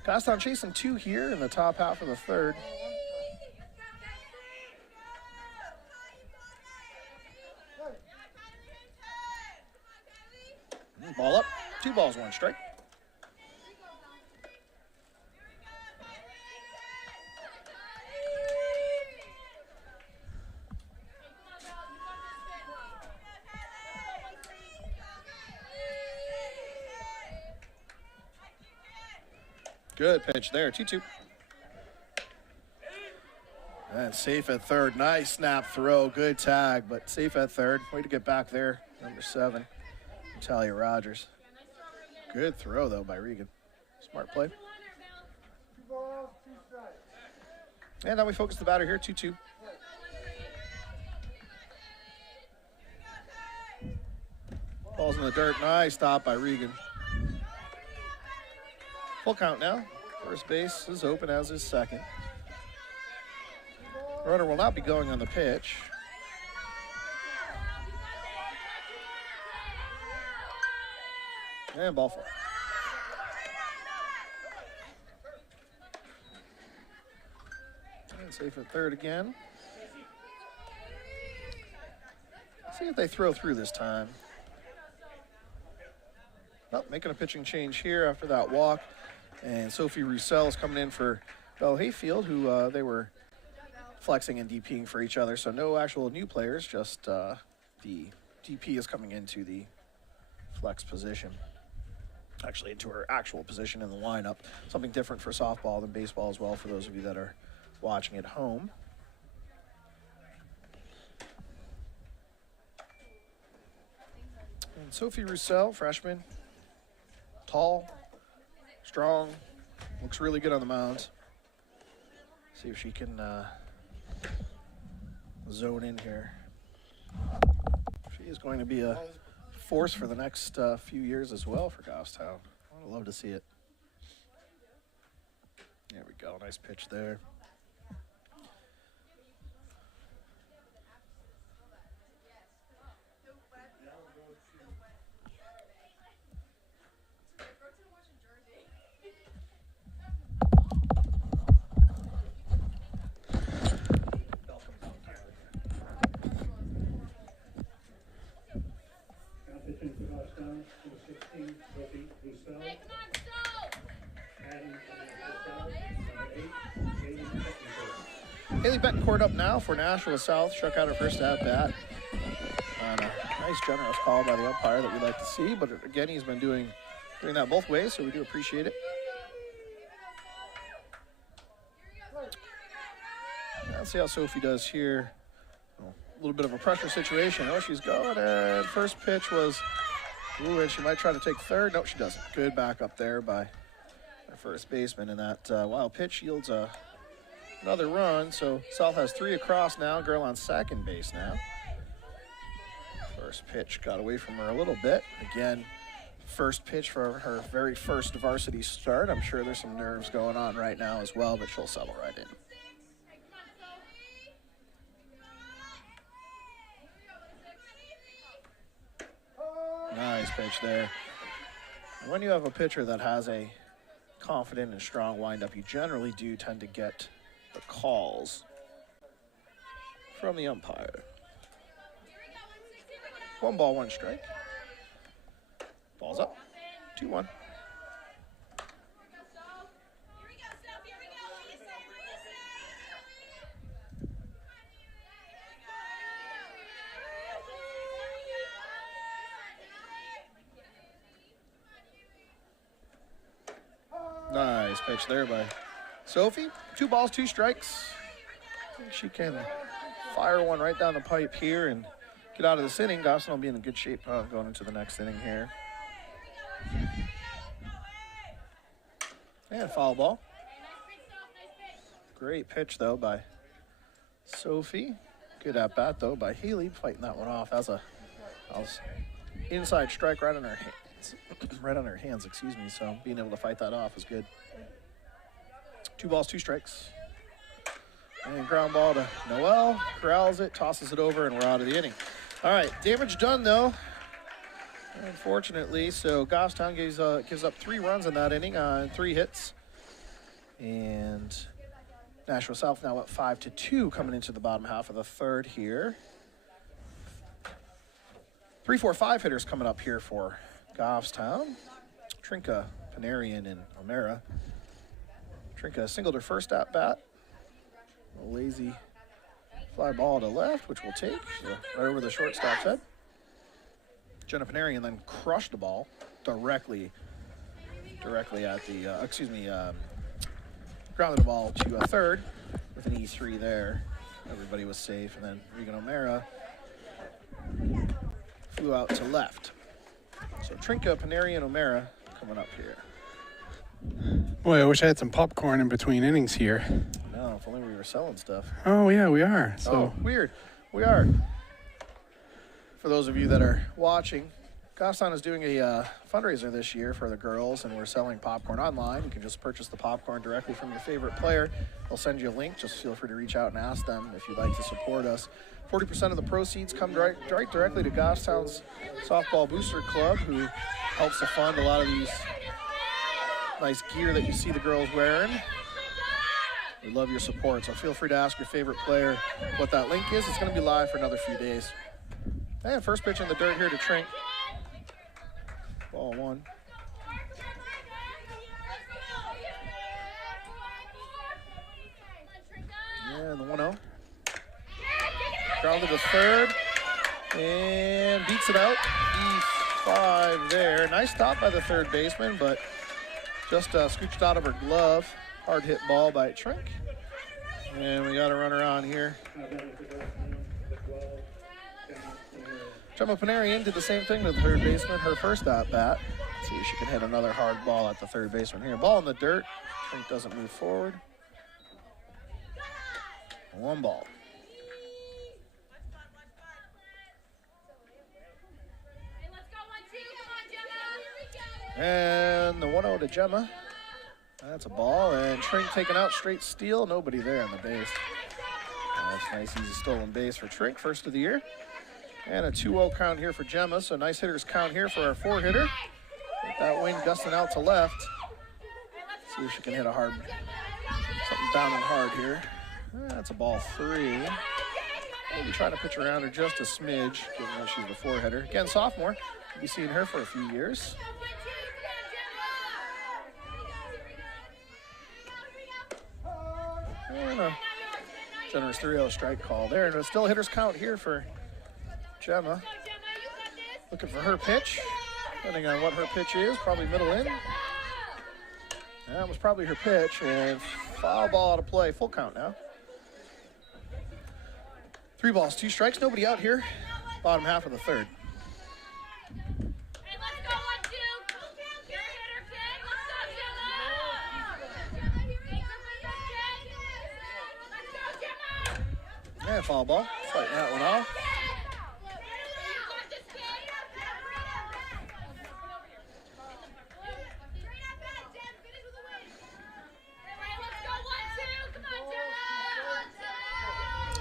Goffstown chasing 2 here in the top half of the third. Ball up, 2 balls, 1 strike. Good pitch there, 2-2. And safe at third. Nice snap throw, good tag, but safe at third. Way to get back there, number 7, Natalia Rogers. Good throw, though, by Regan. Smart play. And now we focus the batter here, 2-2. Ball's in the dirt. Nice stop by Regan. Full count now. First base is open, as is second. Runner will not be going on the pitch. And ball 4. And safe at third again. See if they throw through this time. Oh, making a pitching change here after that walk. And Sophie Roussel is coming in for Belle Hayfield, who they were flexing and DPing for each other. So no actual new players, just the DP is coming into the flex position. Actually into her actual position in the lineup. Something different for softball than baseball as well for those of you that are watching at home. And Sophie Roussel, freshman, tall, strong, looks really good on the mound. See if she can zone in here. She is going to be a force for the next few years as well for Goffstown. I would love to see it. There we go, nice pitch there. Now pitching for Goffstown, number 16, Sophie Roussel. Adding number 8, Haley Betancourt up now for Nashua South. Struck out her first at-bat. On a nice generous call by the umpire that we'd like to see, but again, he's been doing that both ways, so we do appreciate it. Let's see how Sophie does here. A little bit of a pressure situation. Oh, she's going, and first pitch was, ooh, and she might try to take third. No, she doesn't. Good back up there by our first baseman, and that wild pitch yields another run. So South has 3 across now. Girl on second base now. First pitch got away from her a little bit. Again, first pitch for her very first varsity start. I'm sure there's some nerves going on right now as well, but she'll settle right in. Nice pitch there. When you have a pitcher that has a confident and strong windup, you generally do tend to get the calls from the umpire. 1 ball, 1 strike. Ball's up. 2-1. Nice pitch there by Sophie. 2 balls, 2 strikes. I think she can fire one right down the pipe here and get out of this inning. Goffstown will be in good shape going into the next inning here. And foul ball. Great pitch, though, by Sophie. Good at bat, though, by Haley, fighting that one off. That was inside strike right on her hands. Right on her hands, excuse me. So being able to fight that off is good. 2 balls, 2 strikes. And ground ball to Noel. Corrals it, tosses it over, and we're out of the inning. All right, damage done, though. Unfortunately, so Goffstown gives up 3 runs in that inning on 3 hits. And Nashua South now up 5-2 coming into the bottom half of the third here. 3, 4, 5 hitters coming up here for Goffstown. Trinka, Panarian, and O'Mara. Trinka singled her first at bat. A lazy fly ball to left, which we'll take. So right over the shortstop's head. Jenna Panarian then crushed the ball directly at the, grounded the ball to a third with an E3 there. Everybody was safe, and then Regan O'Mara flew out to left. So Trinka, Panarian, O'Mara coming up here. Boy, I wish I had some popcorn in between innings here. No, if only we were selling stuff. Oh, yeah, we are. So weird. We are. For those of you that are watching, Goffstown is doing a fundraiser this year for the girls, and we're selling popcorn online. You can just purchase the popcorn directly from your favorite player. They'll send you a link. Just feel free to reach out and ask them if you'd like to support us. 40% of the proceeds come directly to Goffstown's Softball Booster Club, who helps to fund a lot of these nice gear that you see the girls wearing. We love your support, so feel free to ask your favorite player what that link is. It's going to be live for another few days. And first pitch in the dirt here to Trink. Ball 1. And the 1-0. grounded to third and beats it out. E5 there. Nice stop by the third baseman, but just scooched out of her glove. Hard hit ball by Trink. And we got a runner on here. Gemma Panarian did the same thing to the third baseman, her first at bat. See if she can hit another hard ball at the third baseman here. Ball in the dirt. Trink doesn't move forward. 1 ball. And the 1-0 to Gemma. That's a ball, and Trink taken out, straight steal. Nobody there on the base. That's nice, easy stolen base for Trink, first of the year. And a 2-0 count here for Gemma, so nice hitters count here for our 4-hitter. With that wind gusting out to left. See if she can hit a hard, something down and hard here. That's a ball 3. Maybe trying to pitch around her just a smidge, given that she's the 4-hitter. Again, sophomore. We'll be seeing her for a few years. And a generous 3-0 strike call there. And still hitters count here for Gemma. Looking for her pitch. Depending on what her pitch is, probably middle in. That was probably her pitch, and foul ball out of play. Full count now. 3 balls, 2 strikes. Nobody out here. Bottom half of the third. And foul ball. Fighting that one off.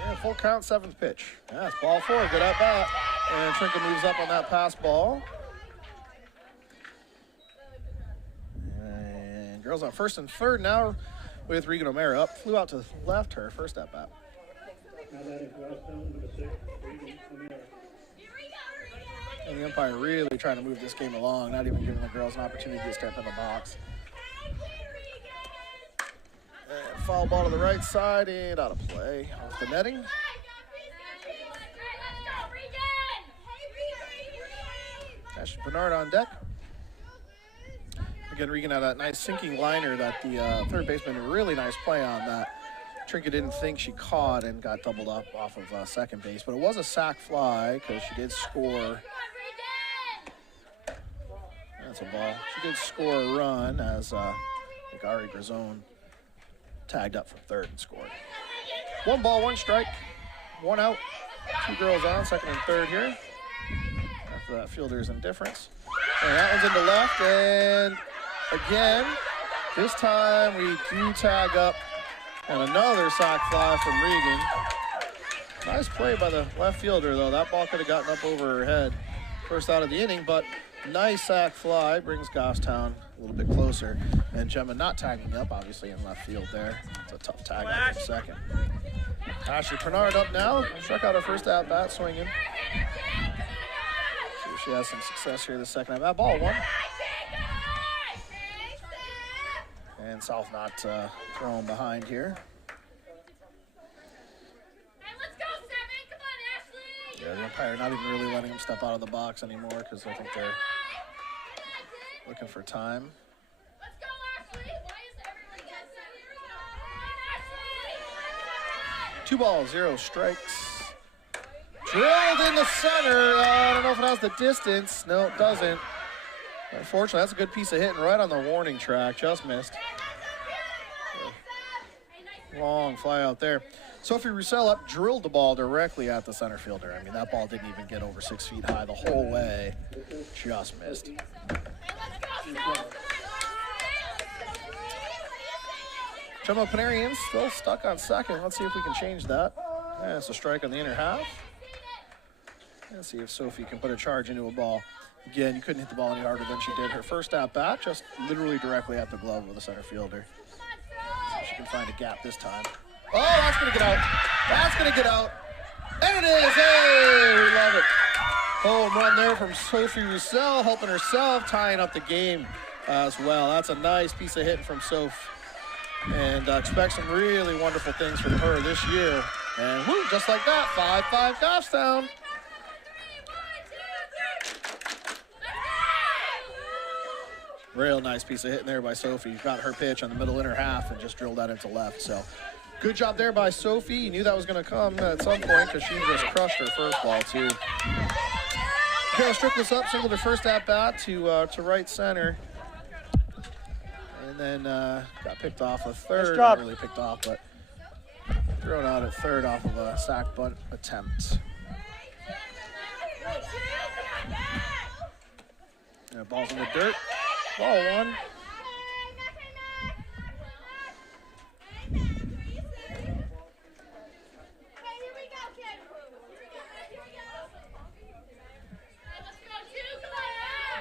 And full count, 7th pitch. That's ball 4. Good at bat. And Trinket moves up on that pass ball. And girls on first and third now with Regan O'Mara up. Flew out to left her first at bat. And the umpire really trying to move this game along, not even giving the girls an opportunity to step in the box. And foul ball to the right side and out of play off the netting. Ashley Bernard on deck. Again, Regan had a nice sinking liner that the third baseman, a really nice play on that. Trinket didn't think she caught and got doubled up off of second base, but it was a sac fly because she did score. That's a ball. She did score a run as Ari Grazone tagged up from third and scored. 1 ball, 1 strike, 1 out. 2 girls on, second and third here. After that fielder's indifference. And that one's into left, and again, this time we do tag up. And another sac fly from Regan. Nice play by the left fielder, though. That ball could have gotten up over her head first out of the inning, but nice sac fly brings Goffstown a little bit closer. And Gemma not tagging up, obviously, in left field there. It's a tough tag out for second. Ashley Bernard up now. Struck out her first at-bat, swinging. See if she has some success here the second at-bat. Ball 1. And South not thrown behind here. Yeah, the umpire not even really letting him step out of the box anymore because I think they're looking for time. 2 balls, 0 strikes. Drilled in the center. I don't know if it has the distance. No, it doesn't. Unfortunately, that's a good piece of hitting right on the warning track. Just missed. Long fly out there. Sophie Roussel up, drilled the ball directly at the center fielder. I mean, that ball didn't even get over 6 feet high the whole way. Just missed. Gemma Panarian still stuck on second. Let's see if we can change that. Yeah, it's a strike on the inner half. Let's see if Sophie can put a charge into a ball. Again, you couldn't hit the ball any harder than she did her first at-bat, just literally directly at the glove of the center fielder. See if she can find a gap this time. Oh, that's going to get out. That's going to get out. And it is. Hey, we love it. Home run there from Sophie Roussel, helping herself, tying up the game as well. That's a nice piece of hitting from Soph. And expect some really wonderful things from her this year And woo, just like that, 5-5 Goffstown. Real nice piece of hitting there by Sophie. Got her pitch on the middle inner half and just drilled that into left. So good job there by Sophie. You knew that was going to come at some point because she just crushed her first ball too. Michaela Strickless up, singled her first at bat to right center. And then got picked off a third. Nice job. Not really picked off, but thrown out at third off of a sac bunt attempt. And ball's in the dirt. Ball one.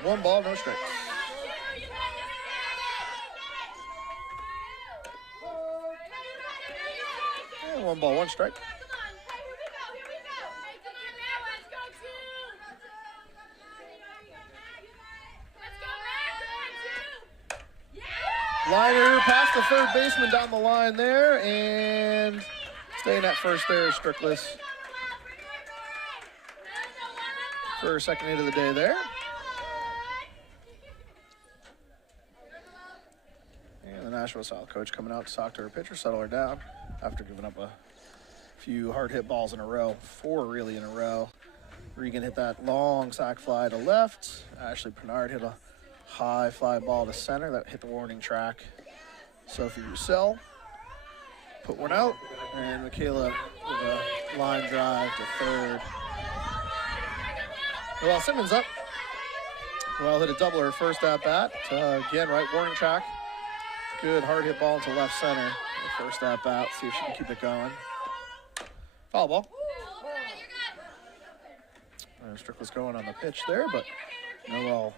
One ball, no strikes. And one ball, one strike. Liner past the third baseman down the line there, and staying at first there is Strickless for her second hit of the day there. And the Nashua South coach coming out to talk to her pitcher, settle her down after giving up a few hard hit balls in a row, 4 really in a row. Regan hit that long sac fly to left. Ashley Pernard hit a high fly ball to center that hit the warning track. Sophie Roussel put one out, and Michaela with a line drive to third. Noelle Simmons up. Noelle hit a double her first at bat. Again, right warning track. Good hard hit ball to left center. The first at bat. See if she can keep it going. Foul ball. Strickless going on the pitch there, but Noelle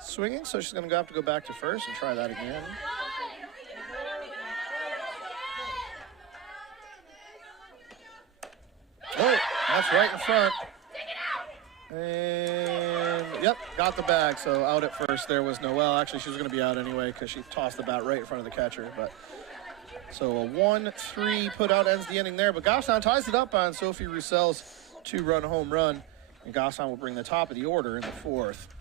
swinging, so she's going to have to go back to first and try that again. Oh, that's right in front. And, yep, got the bag. So out at first there was Noelle. Actually, she was going to be out anyway because she tossed the bat right in front of the catcher. But so a 1-3 put out ends the inning there. But Goffstown ties it up on Sophie Roussel's 2-run home run. And Goffstown will bring the top of the order in the fourth.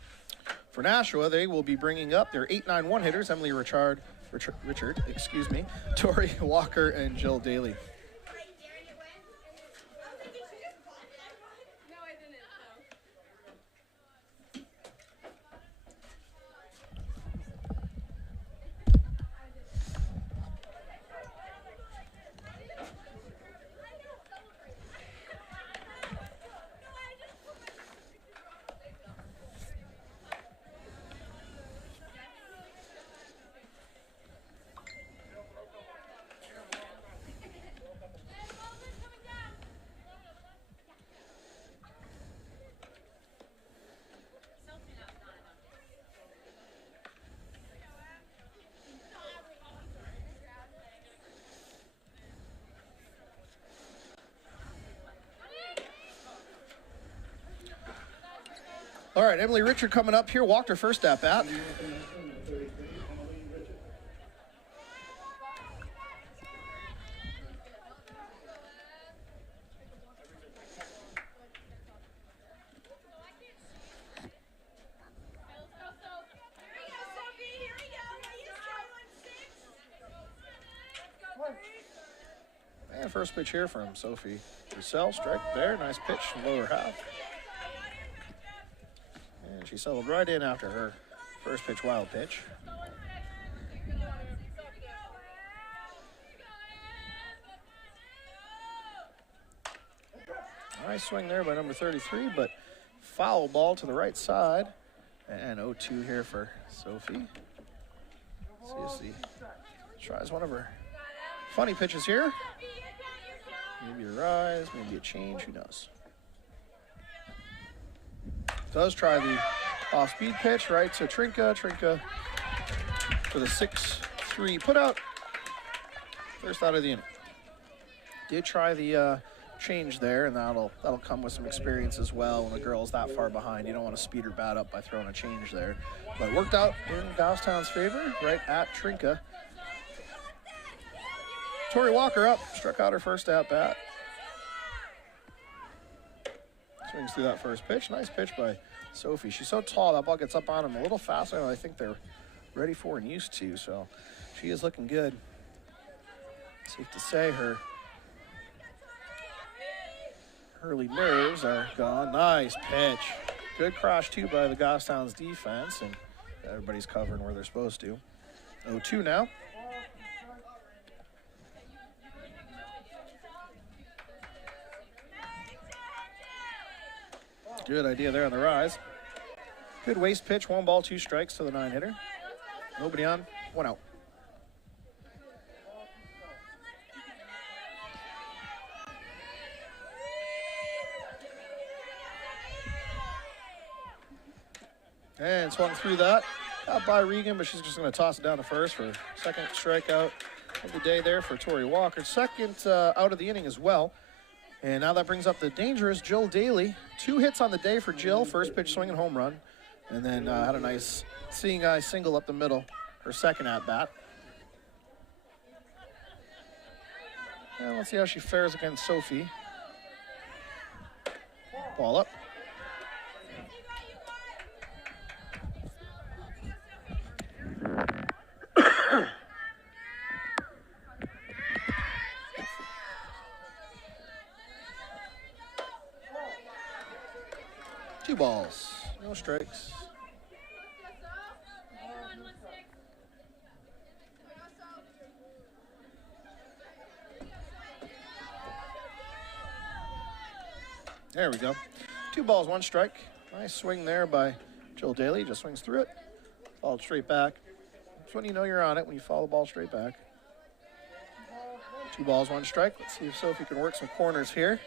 For Nashua, they will be bringing up their 8-9-1 hitters, Emily Richard, Tori Walker, and Jill Daly. All right, Emily Richard coming up here. Walked her first at bat. And first pitch here from Sophie Roussel. Strike there. Nice pitch from lower half. And she settled right in after her first pitch, wild pitch. Nice swing there by number 33, but foul ball to the right side. And 0-2 here for Sophie. CSC tries one of her funny pitches here. Maybe a rise, maybe a change, who knows. Does try the off-speed pitch right to Trinka. Trinka for the 6-3 put out. First out of the inning. Did try the change there, and that'll come with some experience as well. When a girl's that far behind, you don't want to speed her bat up by throwing a change there. But it worked out in Goffstown's favor, right at Trinka. Tori Walker up, struck out her first at bat. Swings through that first pitch. Nice pitch by Sophie. She's so tall, that ball gets up on him a little faster than I think they're ready for and used to. So she is looking good. Safe to say her early nerves are gone. Nice pitch. Good crash, too, by the Goffstown's defense. And everybody's covering where they're supposed to. 0-2 now. Good idea there on the rise. Good waist pitch, 1 ball, 2 strikes to the 9-hitter. Nobody on, 1 out. And swung through that. Got by Regan, but she's just going to toss it down to first for second strikeout of the day there for Tori Walker. Second out of the inning as well. And now that brings up the dangerous Jill Daly. 2 hits on the day for Jill. First pitch swing and home run. And then had a nice seeing eye single up the middle, her second at bat. And let's see how she fares against Sophie. Ball up. Two balls, no strikes. There we go. 2 balls, 1 strike. Nice swing there by Jill Daly. Just swings through it. Followed straight back. That's when you know you're on it, when you follow the ball straight back. 2 balls, 1 strike. Let's see if Sophie can work some corners here.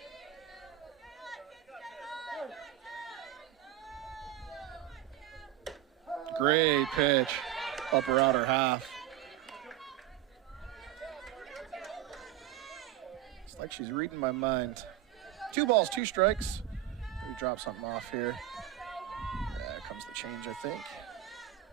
Great pitch. Up or outer half. It's like she's reading my mind. 2 balls, 2 strikes. Maybe drop something off here. There comes the change, I think.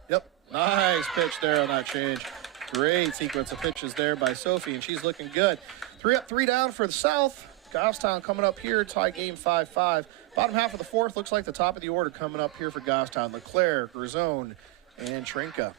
Yep, nice pitch there on that change. Great sequence of pitches there by Sophie, and she's looking good. 3 up, 3 down for the South. Goffstown coming up here, tie game 5-5. Bottom half of the 4th looks like the top of the order coming up here for Goffstown. Leclerc, Grisone, and Trinka.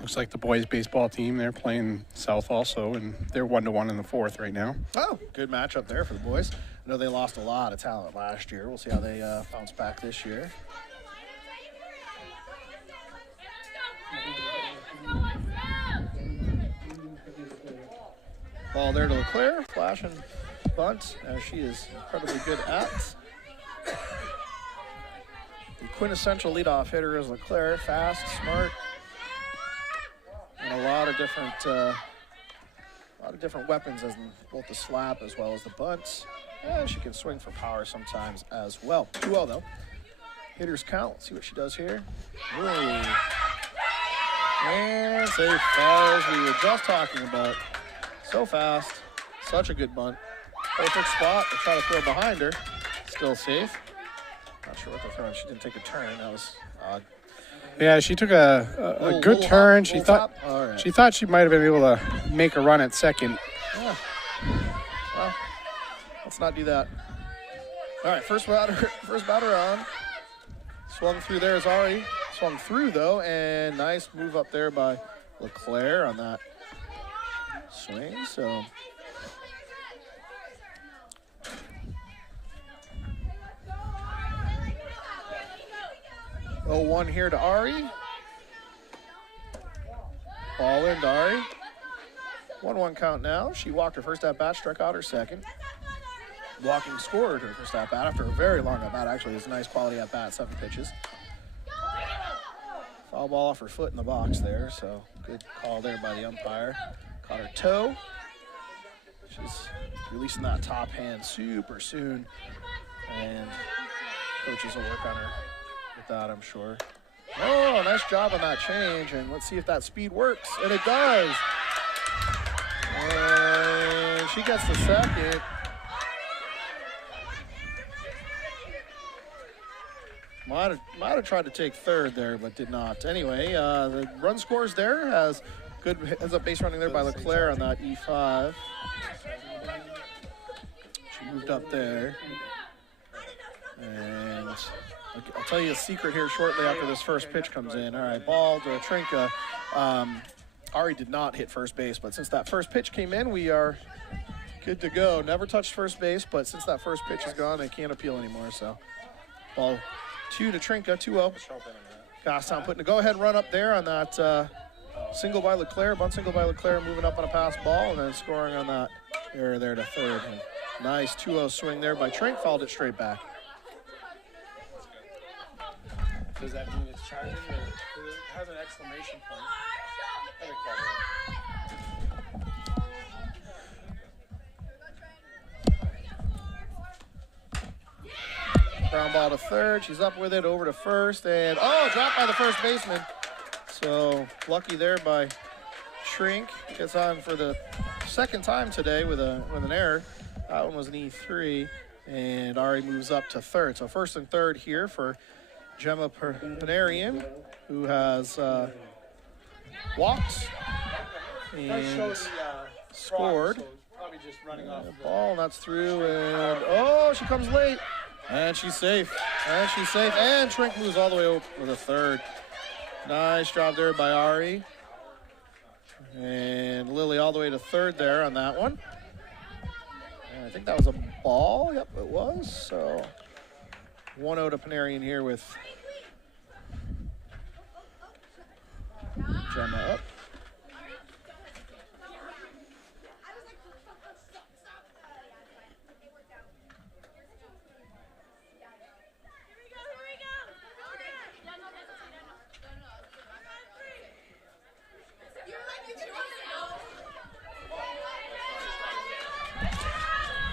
Looks like the boys baseball team, they're playing South also, and they're 1-1 in the 4th right now. Oh, good matchup there for the boys. I know they lost a lot of talent last year. We'll see how they bounce back this year. Ball there to Leclerc, flashing bunt, as she is incredibly good at. The quintessential leadoff hitter is Leclerc, fast, smart, and a lot of different weapons as in both the slap as well as the bunts. And she can swing for power sometimes as well. 2-0 though. Hitters count. Let's see what she does here. Ooh. And safe as we were just talking about. So fast. Such a good bunt. Perfect spot to try to throw behind her. Still safe. Not sure what they're throwing. She didn't take a turn. That was odd. Yeah, she took a good turn. She thought she might have been able to make a run at second. Yeah. Well, let's not do that. All right, first batter on. Swung through there is Ari. Swung through though, and nice move up there by Leclerc on that swing. So 0-1 here to Ari. Ball in, Dari. 1-1 count now. She walked her first at bat, struck out her second. Walking scored her first at bat after a very long at bat. Actually, it's a nice quality at bat, 7 pitches. Foul ball off her foot in the box there, so good call there by the umpire. Caught her toe. She's releasing that top hand super soon, and coaches will work on her with that, I'm sure. Oh, nice job on that change, and let's see if that speed works, and it does. And she gets the second. Might have tried to take third there, but did not. Anyway, the run scores there. Has good heads up base running there by Leclerc on that E5. She moved up there. And I'll tell you a secret here shortly after this first pitch comes in. All right, ball to Trinka. Ari did not hit first base, but since that first pitch came in, we are good to go. Never touched first base, but since that first pitch is gone, they can't appeal anymore. So ball 2 to Trinka, 2-0. Gostown putting a go-ahead run up there on that single by Leclerc, bunt single by Leclerc, moving up on a pass ball, and then scoring on that error there to third. And nice 2-0 swing there by Trink, fouled it straight back. Does that mean it's charging, or it has an exclamation point? Ground ball to third. She's up with it, over to first, and dropped by the first baseman. So lucky there by Shrink. Gets on for the second time today with an error. That one was an E3, and Ari moves up to third. So first and third here for Gemma Panarian, who has walked and scored. Probably just running off the ball, and that's through, and she comes late. And she's safe. And Trink moves all the way over to third. Nice job there by Ari. And Lily all the way to third there on that one. And I think that was a ball. Yep, it was. So 1-0 to Panarian here with Gemma up.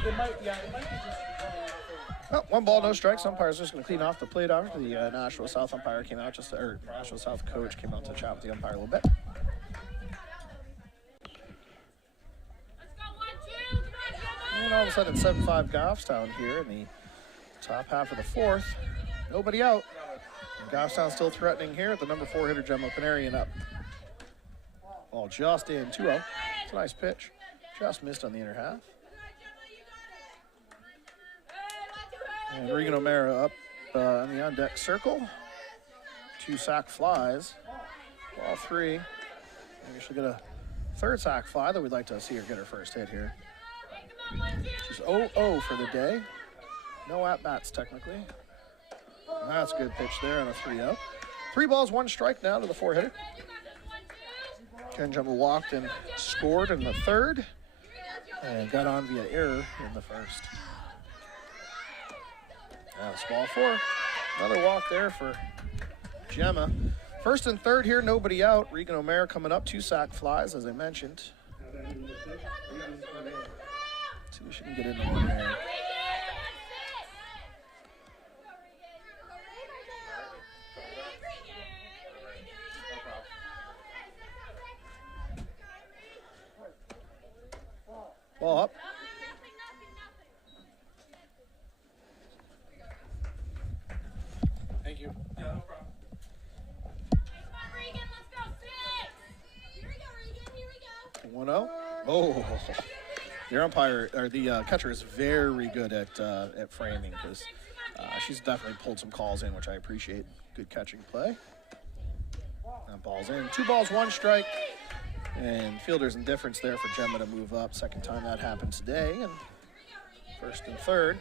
It might be just. Oh, 1 ball, no strikes. Umpire's just going to clean off the plate after the Nashua South umpire came out, Nashua South coach came out to chat with the umpire a little bit. And all of a sudden, it's 7-5 Goffstown here in the top half of the fourth. Nobody out. And Goffstown still threatening here at the number 4 hitter, Gemma Panarian up. Ball just in, 2-0. It's a nice pitch. Just missed on the inner half. And Regan O'Mara up on the on-deck circle. 2 sack flies. Ball 3. Maybe she'll get a third sack fly, though we'd like to see her get her first hit here. She's 0-0 for the day. No at-bats, technically. And that's a good pitch there on a 3-0. 3 balls, 1 strike now to the 4 hitter. Ken Jumbo walked and scored in the third. And got on via error in the first. That's ball 4. Another walk there for Gemma. First and third here, nobody out. Regan O'Mara coming up, 2 sack flies, as I mentioned. See if she can get into one there. Ball up. Thank you. Yeah, no problem. 1-0. Oh, the umpire or the catcher is very good at framing because she's definitely pulled some calls in, which I appreciate. Good catching play. That ball's in. 2 balls, 1 strike. And fielder's indifference there for Gemma to move up. Second time that happened today. And first and third.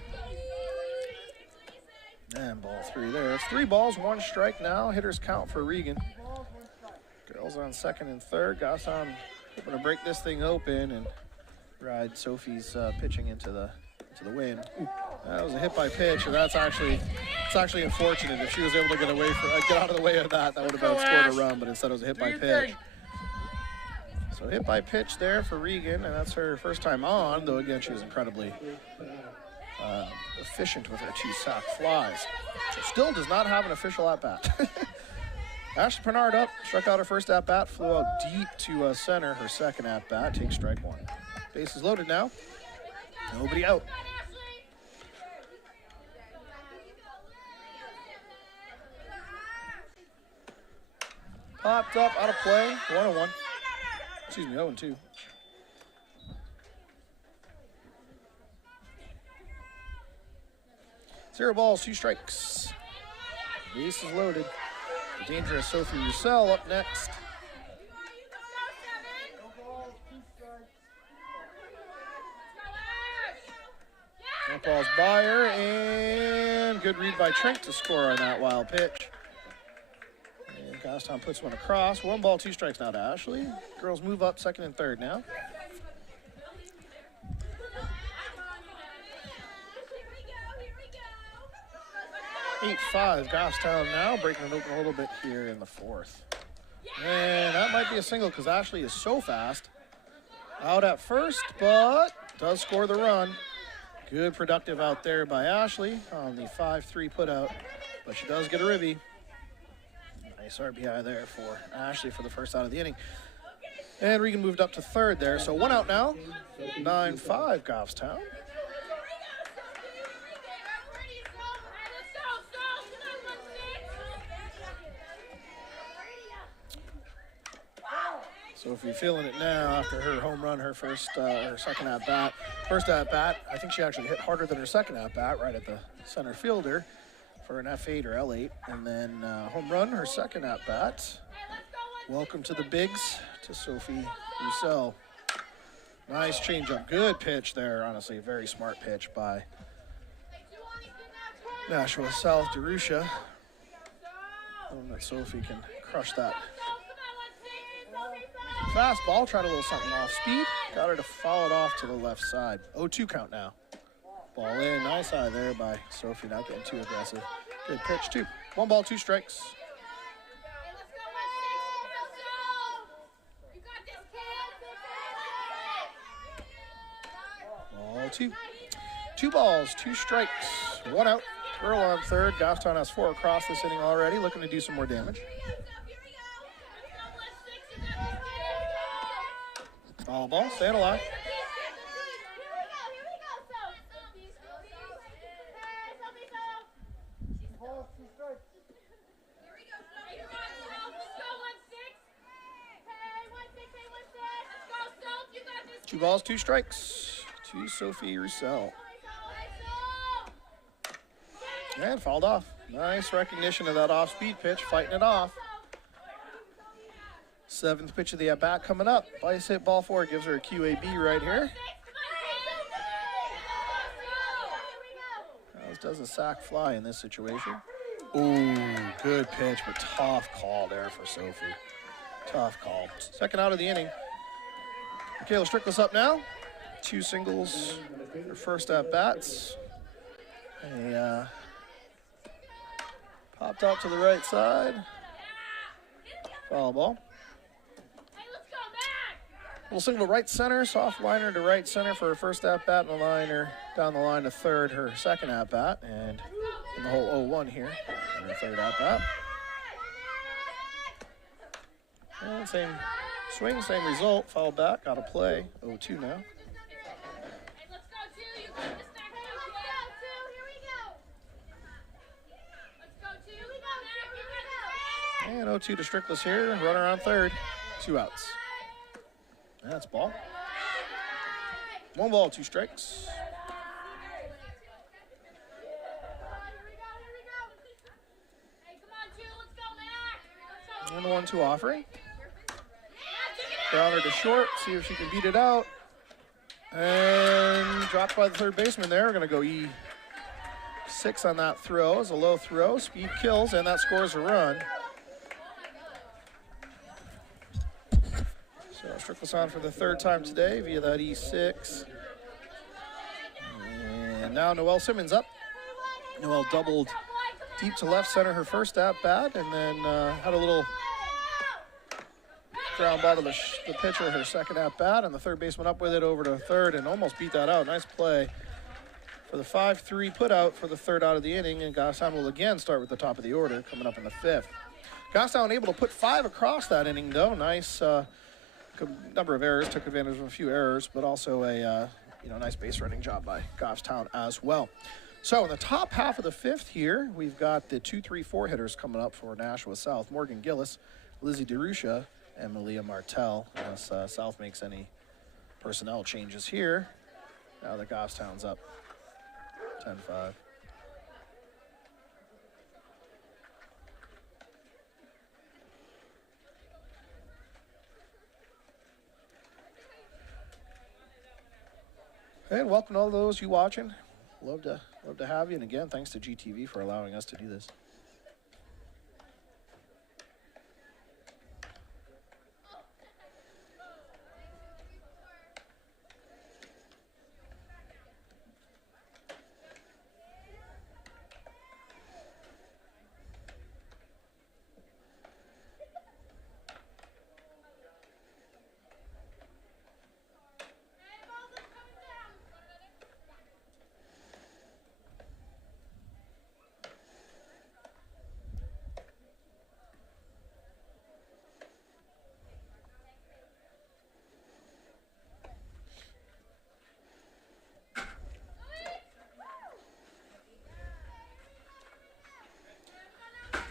And ball 3 there. It's 3 balls, 1 strike now. Hitters count for Regan. Girls on second and third. Goffstown hoping to break this thing open and ride Sophie's pitching into the wind. Ooh, that was a hit by pitch, and it's actually unfortunate. If she was able to get out of the way of that would have been scored a run, but instead it was a hit by pitch. So hit by pitch there for Regan, and that's her first time on, though again she was incredibly efficient with her 2 sac flies. So still does not have an official at-bat. Ashley Bernard up, struck out her first at-bat, flew out deep to center. Her second at-bat takes strike 1. Bases loaded now. Nobody out. Popped up, out of play, 1-1. Excuse me, 0-2. Zero balls, 2 strikes. Bases loaded. The dangerous Sophie Roussel up next. That ball's by her, and good read by Trink to score on that wild pitch. And Goffstown puts one across. 1 ball, 2 strikes now to Ashley. Girls move up second and third now. 8-5 Goffstown now, breaking it open a little bit here in the 4th. And that might be a single because Ashley is so fast. Out at first, but does score the run. Good productive out there by Ashley on the 5-3 putout, but she does get a ribby. Nice RBI there for Ashley for the first out of the inning. And Regan moved up to third there, so 1 out now. 9-5 Goffstown. Sophie feeling it now after her home run, her second at bat. First at bat, I think she actually hit harder than her second at bat, right at the center fielder for an F8 or L8, and then home run, her second at bat. Welcome to the bigs to Sophie Roussel. Nice changeup, good pitch there. Honestly, very smart pitch by Nashua South DeRusha. Hoping that Sophie can crush that fastball, tried a little something off speed. Got her to foul it off to the left side. 0-2 count now. Ball in, nice eye there by Sophie, not getting too aggressive. Good pitch, 2. 1 ball, 2 strikes. Ball 2. 2 balls, 2 strikes, 1 out. Girl on third. Goffstown has 4 across this inning already, looking to do some more damage. All ball, staying alive. Two balls, 2 strikes to Sophie Roussel. And fouled off. Nice recognition of that off-speed pitch, fighting it off. 7th pitch of the at-bat coming up. Vice hit ball 4, gives her a QAB right here. As does a sac fly in this situation. Ooh, good pitch, but tough call there for Sophie. Tough call. Second out of the inning. Michaela Strickless up now. 2 singles, her first at-bats. Popped out to the right side. Foul ball. Little single to right center, soft liner to right center for her first at-bat, and a liner down the line to third, her second at-bat, and in the whole 0-1 here, and her third at-bat. And same swing, same result, foul back, out of play, 0-2 now. And 0-2 to Strickless here, runner on third, 2 outs. That's ball. 1 ball, 2 strikes. And the 1-2 offering. Grounder to short, see if she can beat it out. And dropped by the third baseman there. We're going to go E6 on that throw. It's a low throw. Speed kills, and that scores a run. us on for the third time today via that E6. And now Noelle Simmons up. Noelle doubled deep to left center her first at bat, and then had a little ground ball to the pitcher her second at bat, and the third baseman up with it over to third and almost beat that out. Nice play for the 5-3 put out for the third out of the inning, and Goffstown will again start with the top of the order coming up in the fifth. Goffstown able to put 5 across that inning though. Nice number of errors, took advantage of a few errors, but also a nice base running job by Goffstown as well. So in the top half of the fifth here, we've got the 2-3-4 hitters coming up for Nashua South. Morgan Gillis, Lizzie DeRusha, and Malia Martell, as South makes any personnel changes here. Now that Goffstown's up 10-5. And welcome to all those you watching. Love to have you, and again, thanks to GTV for allowing us to do this.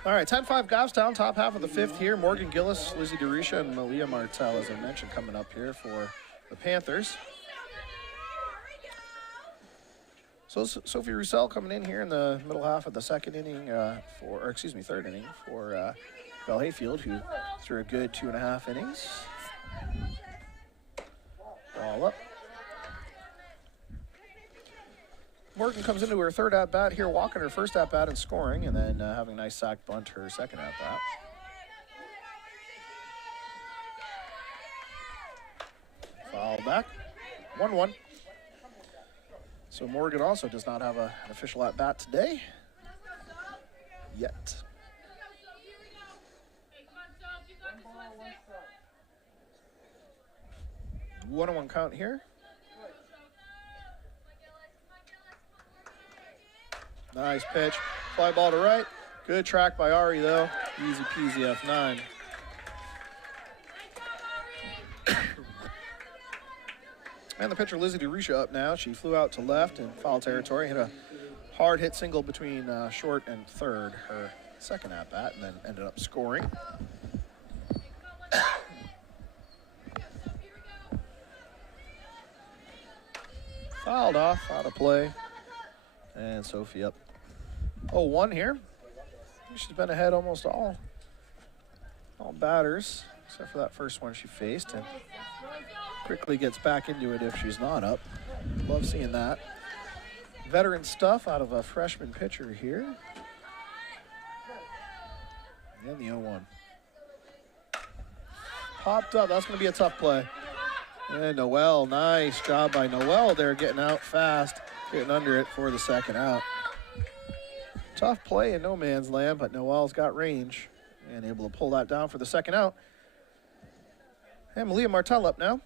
All right, 10-5 Goffstown, top half of the fifth here. Morgan Gillis, Lizzie DeRusha, and Malia Martell, as I mentioned, coming up here for the Panthers. So Sophie Roussel coming in here in the middle half of the third inning for Belle Hayfield, who threw a good 2.5 innings. Ball up. Morgan comes into her third at-bat here, walking her first at-bat and scoring, and then having a nice sack bunt her second at-bat. Foul back, 1-1. So Morgan also does not have an official at-bat today, yet. 1-1 count here. Nice pitch. Fly ball to right. Good track by Ari, though. Easy peasy F9. And the pitcher, Lizzie DeRusha, up now. She flew out to left in foul territory. Hit a hard hit single between short and third her second at-bat, and then ended up scoring. Fouled off, out of play. And Sophie up 0-1 here. She's been ahead almost all batters, except for that first one she faced, and quickly gets back into it if she's not up. Love seeing that. Veteran stuff out of a freshman pitcher here. And the 0-1. Popped up. That's going to be a tough play. And Noelle, nice job by Noelle there, getting out fast, getting under it for the second out. Tough play in no man's land, but Noelle's got range and able to pull that down for the second out. And Malia Martell up now.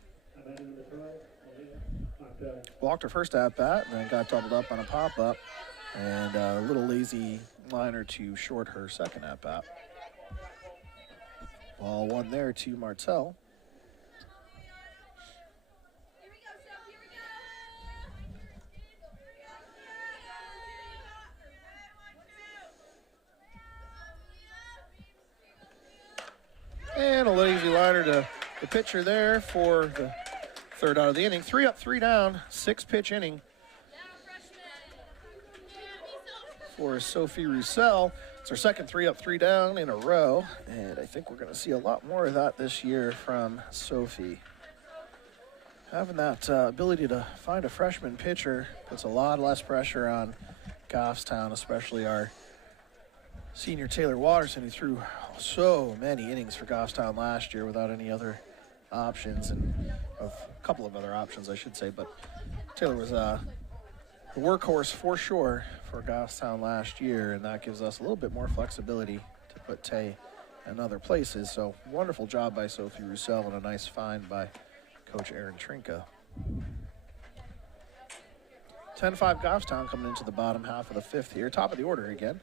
Walked her first at-bat and then got doubled up on a pop-up, and a little lazy liner to short her second at-bat. Ball one there to Martell. And a lazy liner to the pitcher there for the third out of the inning. 3 up, 3 down, 6-pitch inning for Sophie Roussel. It's her second 3 up, 3 down in a row, and I think we're going to see a lot more of that this year from Sophie. Having that ability to find a freshman pitcher puts a lot less pressure on Goffstown, especially our senior Taylor Watterson, who threw so many innings for Goffstown last year without any other options and a couple of other options, I should say. But Taylor was the workhorse for sure for Goffstown last year, and that gives us a little bit more flexibility to put Tay in other places. So wonderful job by Sophie Roussel and a nice find by Coach Aaron Trinka. 10-5 Goffstown coming into the bottom half of the fifth here. Top of the order again,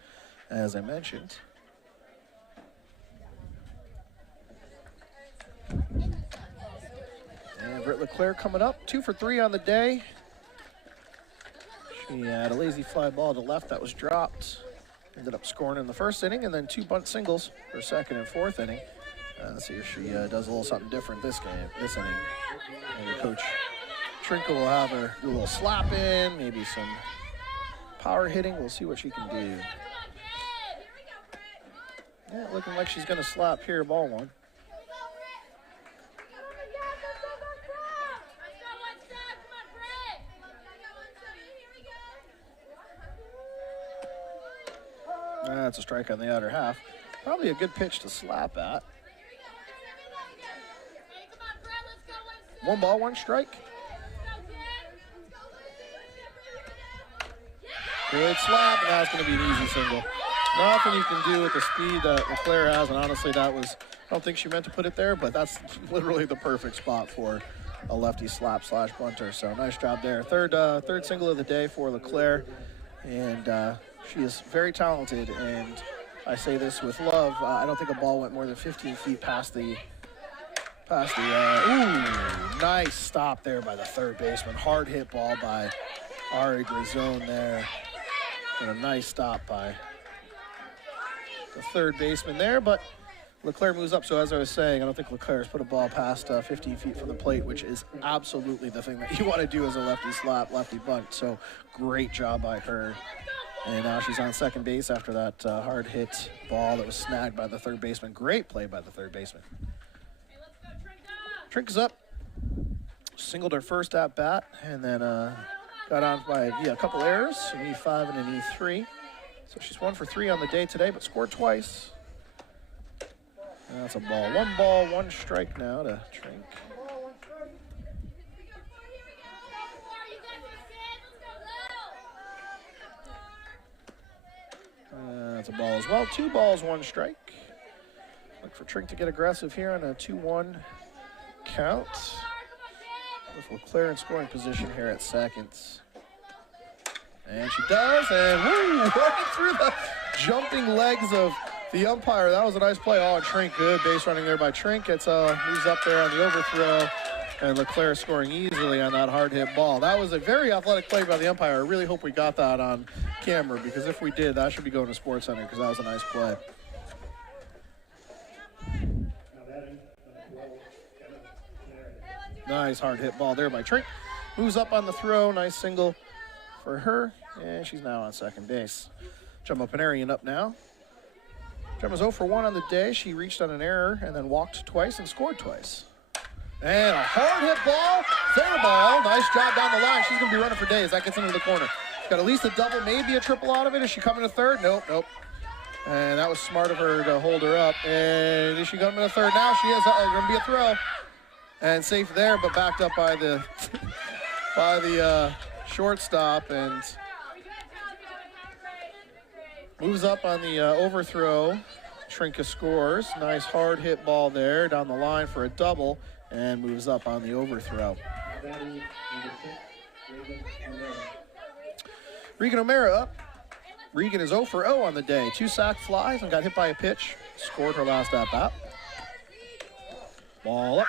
as I mentioned. And Britt Leclerc coming up, 2 for 3 on the day. She had a lazy fly ball to left that was dropped. Ended up scoring in the first inning, and then 2 bunt singles for second and fourth inning. Let's see if she does a little something different this inning. Maybe Coach Trinka will have her do a little slap in, maybe some power hitting. We'll see what she can do. Yeah, looking like she's going to slap here, ball one. That's a strike on the outer half. Probably a good pitch to slap at. 1 ball, 1 strike. Good slap, and that's going to be an easy single. Nothing you can do with the speed that Leclerc has, and honestly, that was, I don't think she meant to put it there, but that's literally the perfect spot for a lefty slap slash bunter. So nice job there. Third single of the day for Leclerc, and she is very talented, and I say this with love. I don't think a ball went more than 15 feet past the ooh, nice stop there by the third baseman. Hard hit ball by Ari Grazone there. And a nice stop by the third baseman there, but Leclerc moves up. So as I was saying, I don't think Leclerc has put a ball past 15 feet from the plate, which is absolutely the thing that you want to do as a lefty slap, lefty bunt. So great job by her. And now she's on second base after that hard hit ball that was snagged by the third baseman. Great play by the third baseman. Trinka's up, singled her first at bat, and then got on by a couple errors, an E5 and an E3. So she's 1 for 3 on the day today, but scored twice. And that's a ball. 1 ball, 1 strike now to Trink. That's a ball as well. 2 balls, 1 strike. Look for Trink to get aggressive here on a 2-1 count. With Leclerc in scoring position here at second. And she does, and woo, right through the jumping legs of the umpire. That was a nice play. Oh, Trink, good base running there by Trink. It's moves up there on the overthrow, and Leclerc scoring easily on that hard hit ball. That was a very athletic play by the umpire. I really hope we got that on camera, because if we did, that should be going to Sports Center, because that was a nice play. Nice hard hit ball there by Trink. Moves up on the throw. Nice single for her. And she's now on second base. Gemma Panarian up now. Gemma's 0 for 1 on the day. She reached on an error and then walked twice and scored twice. And a hard hit ball. Fair ball. Nice job down the line. She's going to be running for days. That gets into the corner. Got at least a double, maybe a triple out of it. Is she coming to third? Nope. And that was smart of her to hold her up. And is she coming to third now? She is. Going to be a throw. And safe there, but backed up by the shortstop, and moves up on the overthrow. Trinka scores. Nice hard hit ball there down the line for a double, and moves up on the overthrow. Regan O'Mara up. Regan is 0 for 0 on the day. 2 sack flies and got hit by a pitch. Scored her last at bat. Ball up.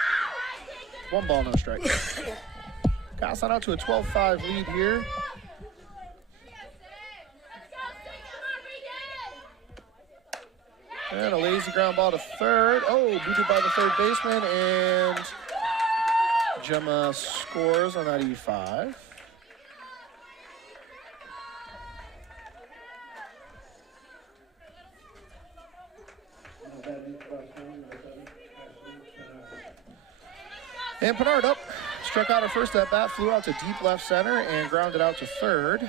1 ball, no strike. Got out to a 12-5 lead here. And a lazy ground ball to third. Oh, booted by the third baseman, and Gemma scores on that E5. And Pinard up, struck out her first at bat, flew out to deep left center, and grounded out to third.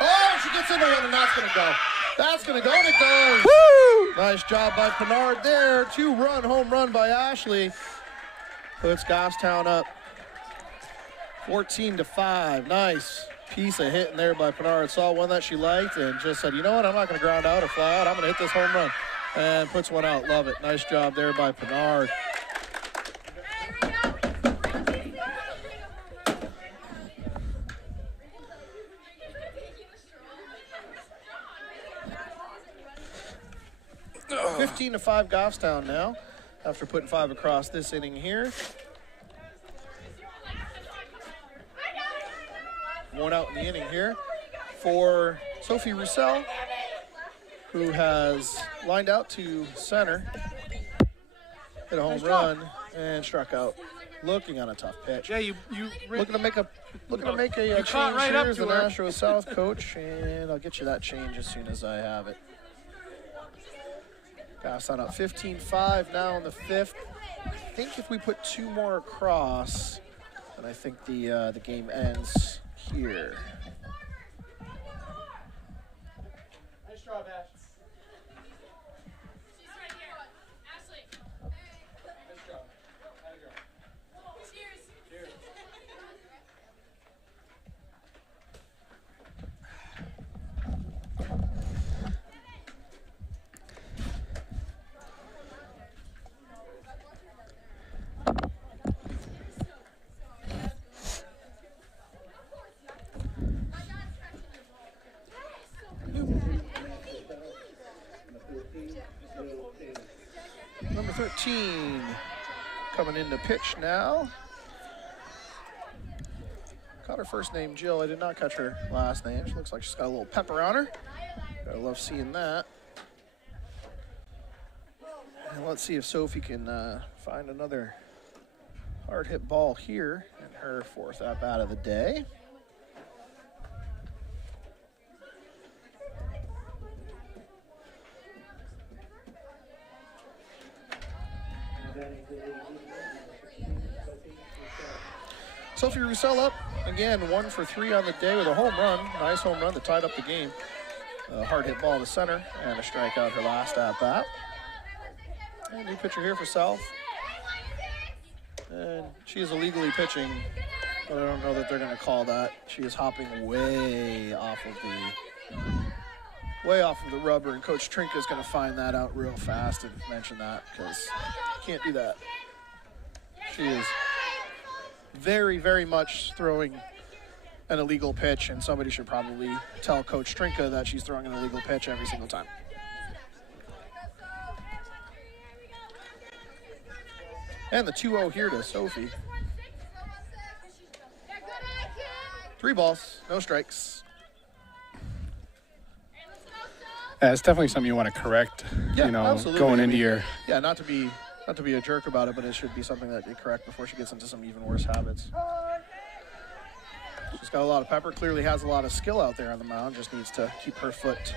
Oh, she gets into one, and that's going to go. That's going to go, and it goes. Woo! Nice job by Pinard there. 2-run home run by Ashley. puts Goffstown up 14-5. Nice piece of hitting there by Pinard. Saw one that she liked and just said, you know what, I'm not going to ground out or fly out. I'm going to hit this home run. And puts one out. Love it. Nice job there by Pinard. Oh. 15-5 Goffstown now after putting 5 across this inning here. One out in the inning here for Sophie Roussel, who has lined out to center, hit a home run, and struck out. Looking on a tough pitch. Yeah, looking to make a change right here up as to the her. Nashua South coach, and I'll get you that change as soon as I have it. Goffstown up 15-5 now in the 5th. I think if we put 2 more across, then I think the game ends here. Nice job, Ash. Number 13 coming in to pitch now. Caught her first name Jill. I did not catch her last name. She looks like she's got a little pepper on her. Gotta love seeing that. And let's see if Sophie can find another hard hit ball here in her 4th at bat of the day. Sophie Roussel up again, 1 for 3 on the day with a home run. Nice home run that tied up the game. A hard hit ball to center and a strikeout her last at bat. And new pitcher here for South. And she is illegally pitching, but I don't know that they're going to call that. She is hopping way off of the rubber, and Coach Trinka is going to find that out real fast and mention that because you can't do that. She is very, very much throwing an illegal pitch, and somebody should probably tell Coach Trinka that she's throwing an illegal pitch every single time. And the 2-0 here to Sophie. 3 balls, no strikes. Yeah, it's definitely something you want to correct. Yeah, you know, absolutely. going into your. Yeah, not to be a jerk about it, but it should be something that you correct before she gets into some even worse habits. She's got a lot of pepper, clearly has a lot of skill out there on the mound, just needs to keep her foot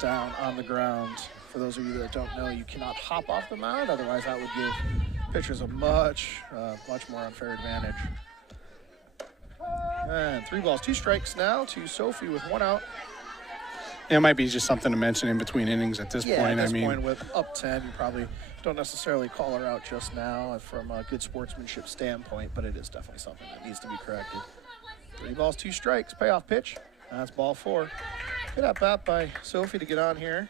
down on the ground. For those of you that don't know, you cannot hop off the mound, otherwise that would give pitchers a much more unfair advantage. And 3 balls, 2 strikes now to Sophie with 1 out. It might be just something to mention in between innings at this point. At this I mean, point with up 10, you probably don't necessarily call her out just now from a good sportsmanship standpoint, but it is definitely something that needs to be corrected. 3 balls, 2 strikes, payoff pitch. That's ball 4. Good at bat by Sophie to get on here.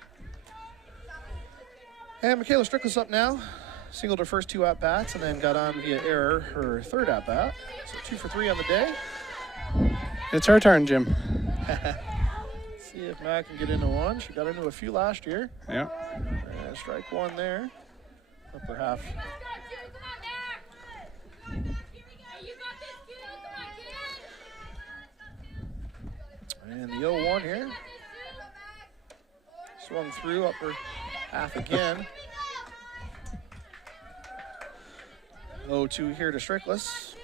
And Michaela Strickland's up now. Singled her first 2 at-bats and then got on via error her 3rd at-bat. So 2 for 3 on the day. it's her turn, Jim. See if Matt can get into one. She got into a few last year. Yeah. And strike 1 there. Upper half. And the 0-1 here. Swung through upper half again. 0-2 here to Strickless.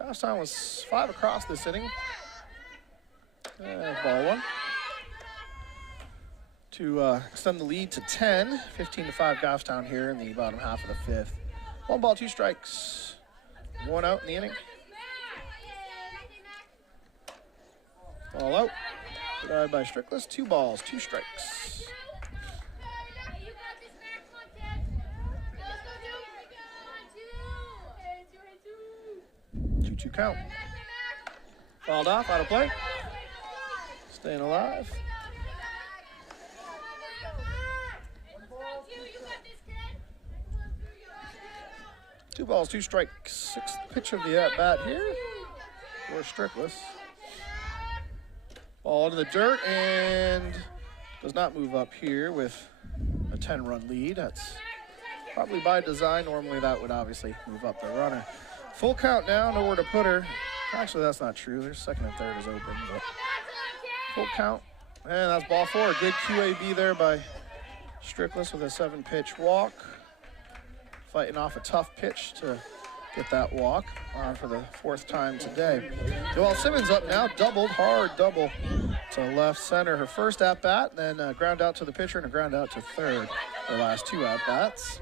Goffstown was 5 across this inning. And ball 1. To extend the lead to 10. 15-5 Goffstown here in the bottom half of the 5th. 1 ball, 2 strikes. 1 out in the inning. Ball out. Good eye by Strickless. 2 balls, 2 strikes. count. Fouled off, out of play. Staying alive. 2 balls, 2 strikes. 6th pitch of the at-bat here for Strickless. Ball into the dirt and does not move up here with a 10-run lead. That's probably by design. Normally that would obviously move up the runner. Full count now, nowhere to put her. Actually, that's not true. Their second and third is open, but full count. And that's ball 4. Good QAB there by Strickless with a 7-pitch walk. Fighting off a tough pitch to get that walk on for the 4th time today. Joelle Simmons up now, doubled, hard double to left center. Her first at-bat, then a ground out to the pitcher and a ground out to third. Her last 2 at-bats.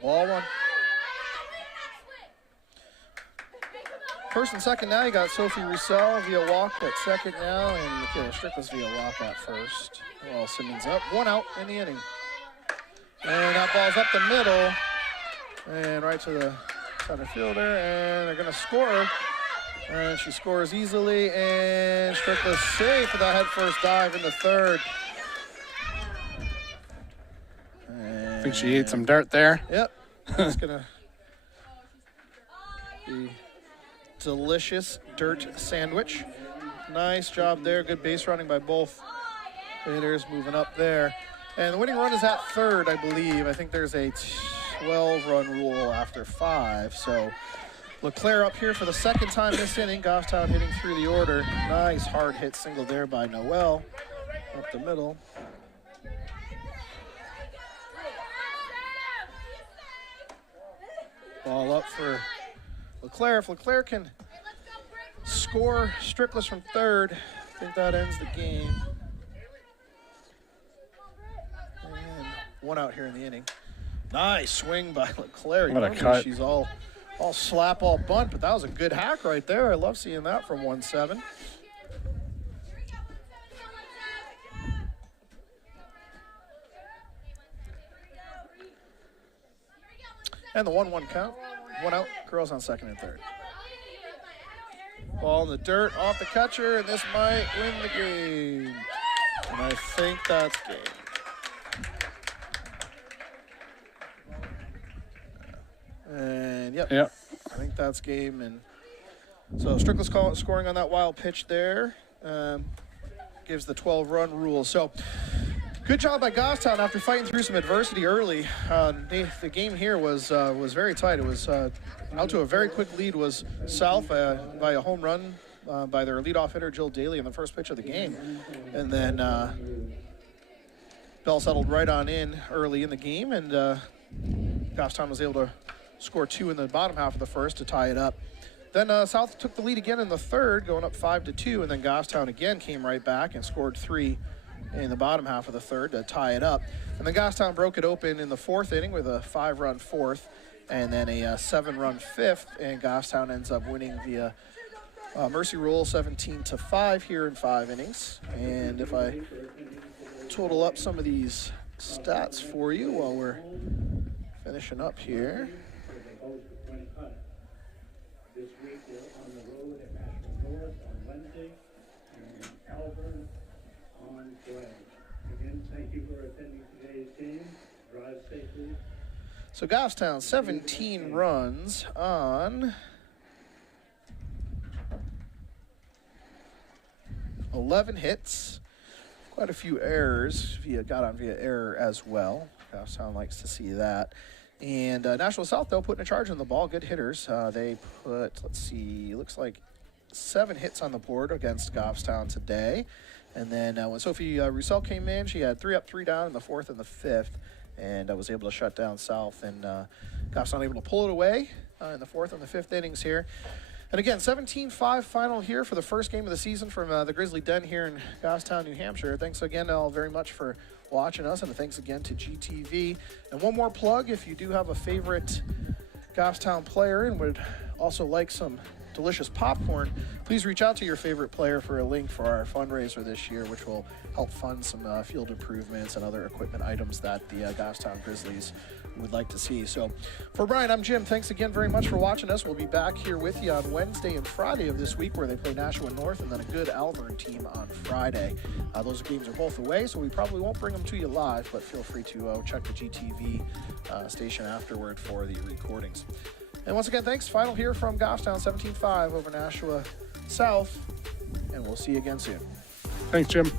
Ball 1. First and second now, you got Sophie Roussel via walk at second now, and Michaela Strickless via walk at first. Joelle Simmons up, 1 out in the inning. And that ball's up the middle and right to the center fielder, and they're going to score. And she scores easily, and Strickless safe with that head first dive in the third. I think she ate some dirt there. Yep. It's going to be delicious dirt sandwich. Nice job there. Good base running by both hitters moving up there. And the winning run is at third, I believe. I think there's a 12-run rule after 5. So LeClaire up here for the 2nd time this inning. Goffstown hitting through the order. Nice hard hit single there by Noel up the middle. Ball up for LeClaire. If LeClaire can score Strickless from third, I think that ends the game. 1 out here in the inning. Nice swing by LeClaire. What a cut. She's all slap, all bunt, but that was a good hack right there. I love seeing that from 1-7. And the 1-1 count. 1 out, girls on second and third. Ball in the dirt, off the catcher, and this might win the game. And I think that's game. And yep, I think that's game. And so Strickless scoring on that wild pitch there gives the 12-run rule. So good job by Goffstown after fighting through some adversity early. The game here was very tight. It was out to a very quick lead was South by a home run by their leadoff hitter Jill Daly in the first pitch of the game, and then Bell settled right on in early in the game, and Goffstown was able to score 2 in the bottom half of the first to tie it up. Then South took the lead again in the third, going up 5-2, and then Goffstown again came right back and scored 3 in the bottom half of the third to tie it up. And then Goffstown broke it open in the 4th inning with a 5-run 4th and then a 7-run 5th, and Goffstown ends up winning via mercy rule 17-5 here in 5 innings. And if I total up some of these stats for you while we're finishing up here. This week they're on the road at Nashua North on Wednesday and Melbourne on Friday. Again, thank you for attending today's game. Drive safely. So Goffstown 17 runs on 11 hits. Quite a few errors got on via error as well. Goffstown likes to see that. And Nashua South, though, putting a charge on the ball. Good hitters. They put, let's see, looks like 7 hits on the board against Goffstown today. And then when Sophie Roussel came in, she had 3 up, 3 down in the 4th and the 5th. And was able to shut down South. And Goffstown able to pull it away in the 4th and the 5th innings here. And again, 17-5 final here for the first game of the season from the Grizzly Den here in Goffstown, New Hampshire. Thanks again all very much for watching us, and thanks again to GTV. And one more plug, if you do have a favorite Goffstown player and would also like some delicious popcorn, please reach out to your favorite player for a link for our fundraiser this year, which will help fund some field improvements and other equipment items that the Goffstown Grizzlies would like to see. So for Brian, I'm Jim. Thanks again very much for watching us. We'll be back here with you on Wednesday and Friday of this week, where they play Nashua North and then a good Alvern team on Friday. Those games are both away, so we probably won't bring them to you live, but feel free to check the GTV station afterward for the recordings. And once again, thanks. Final here from Goffstown, 17-5 over Nashua South, and we'll see you again soon. Thanks, Jim.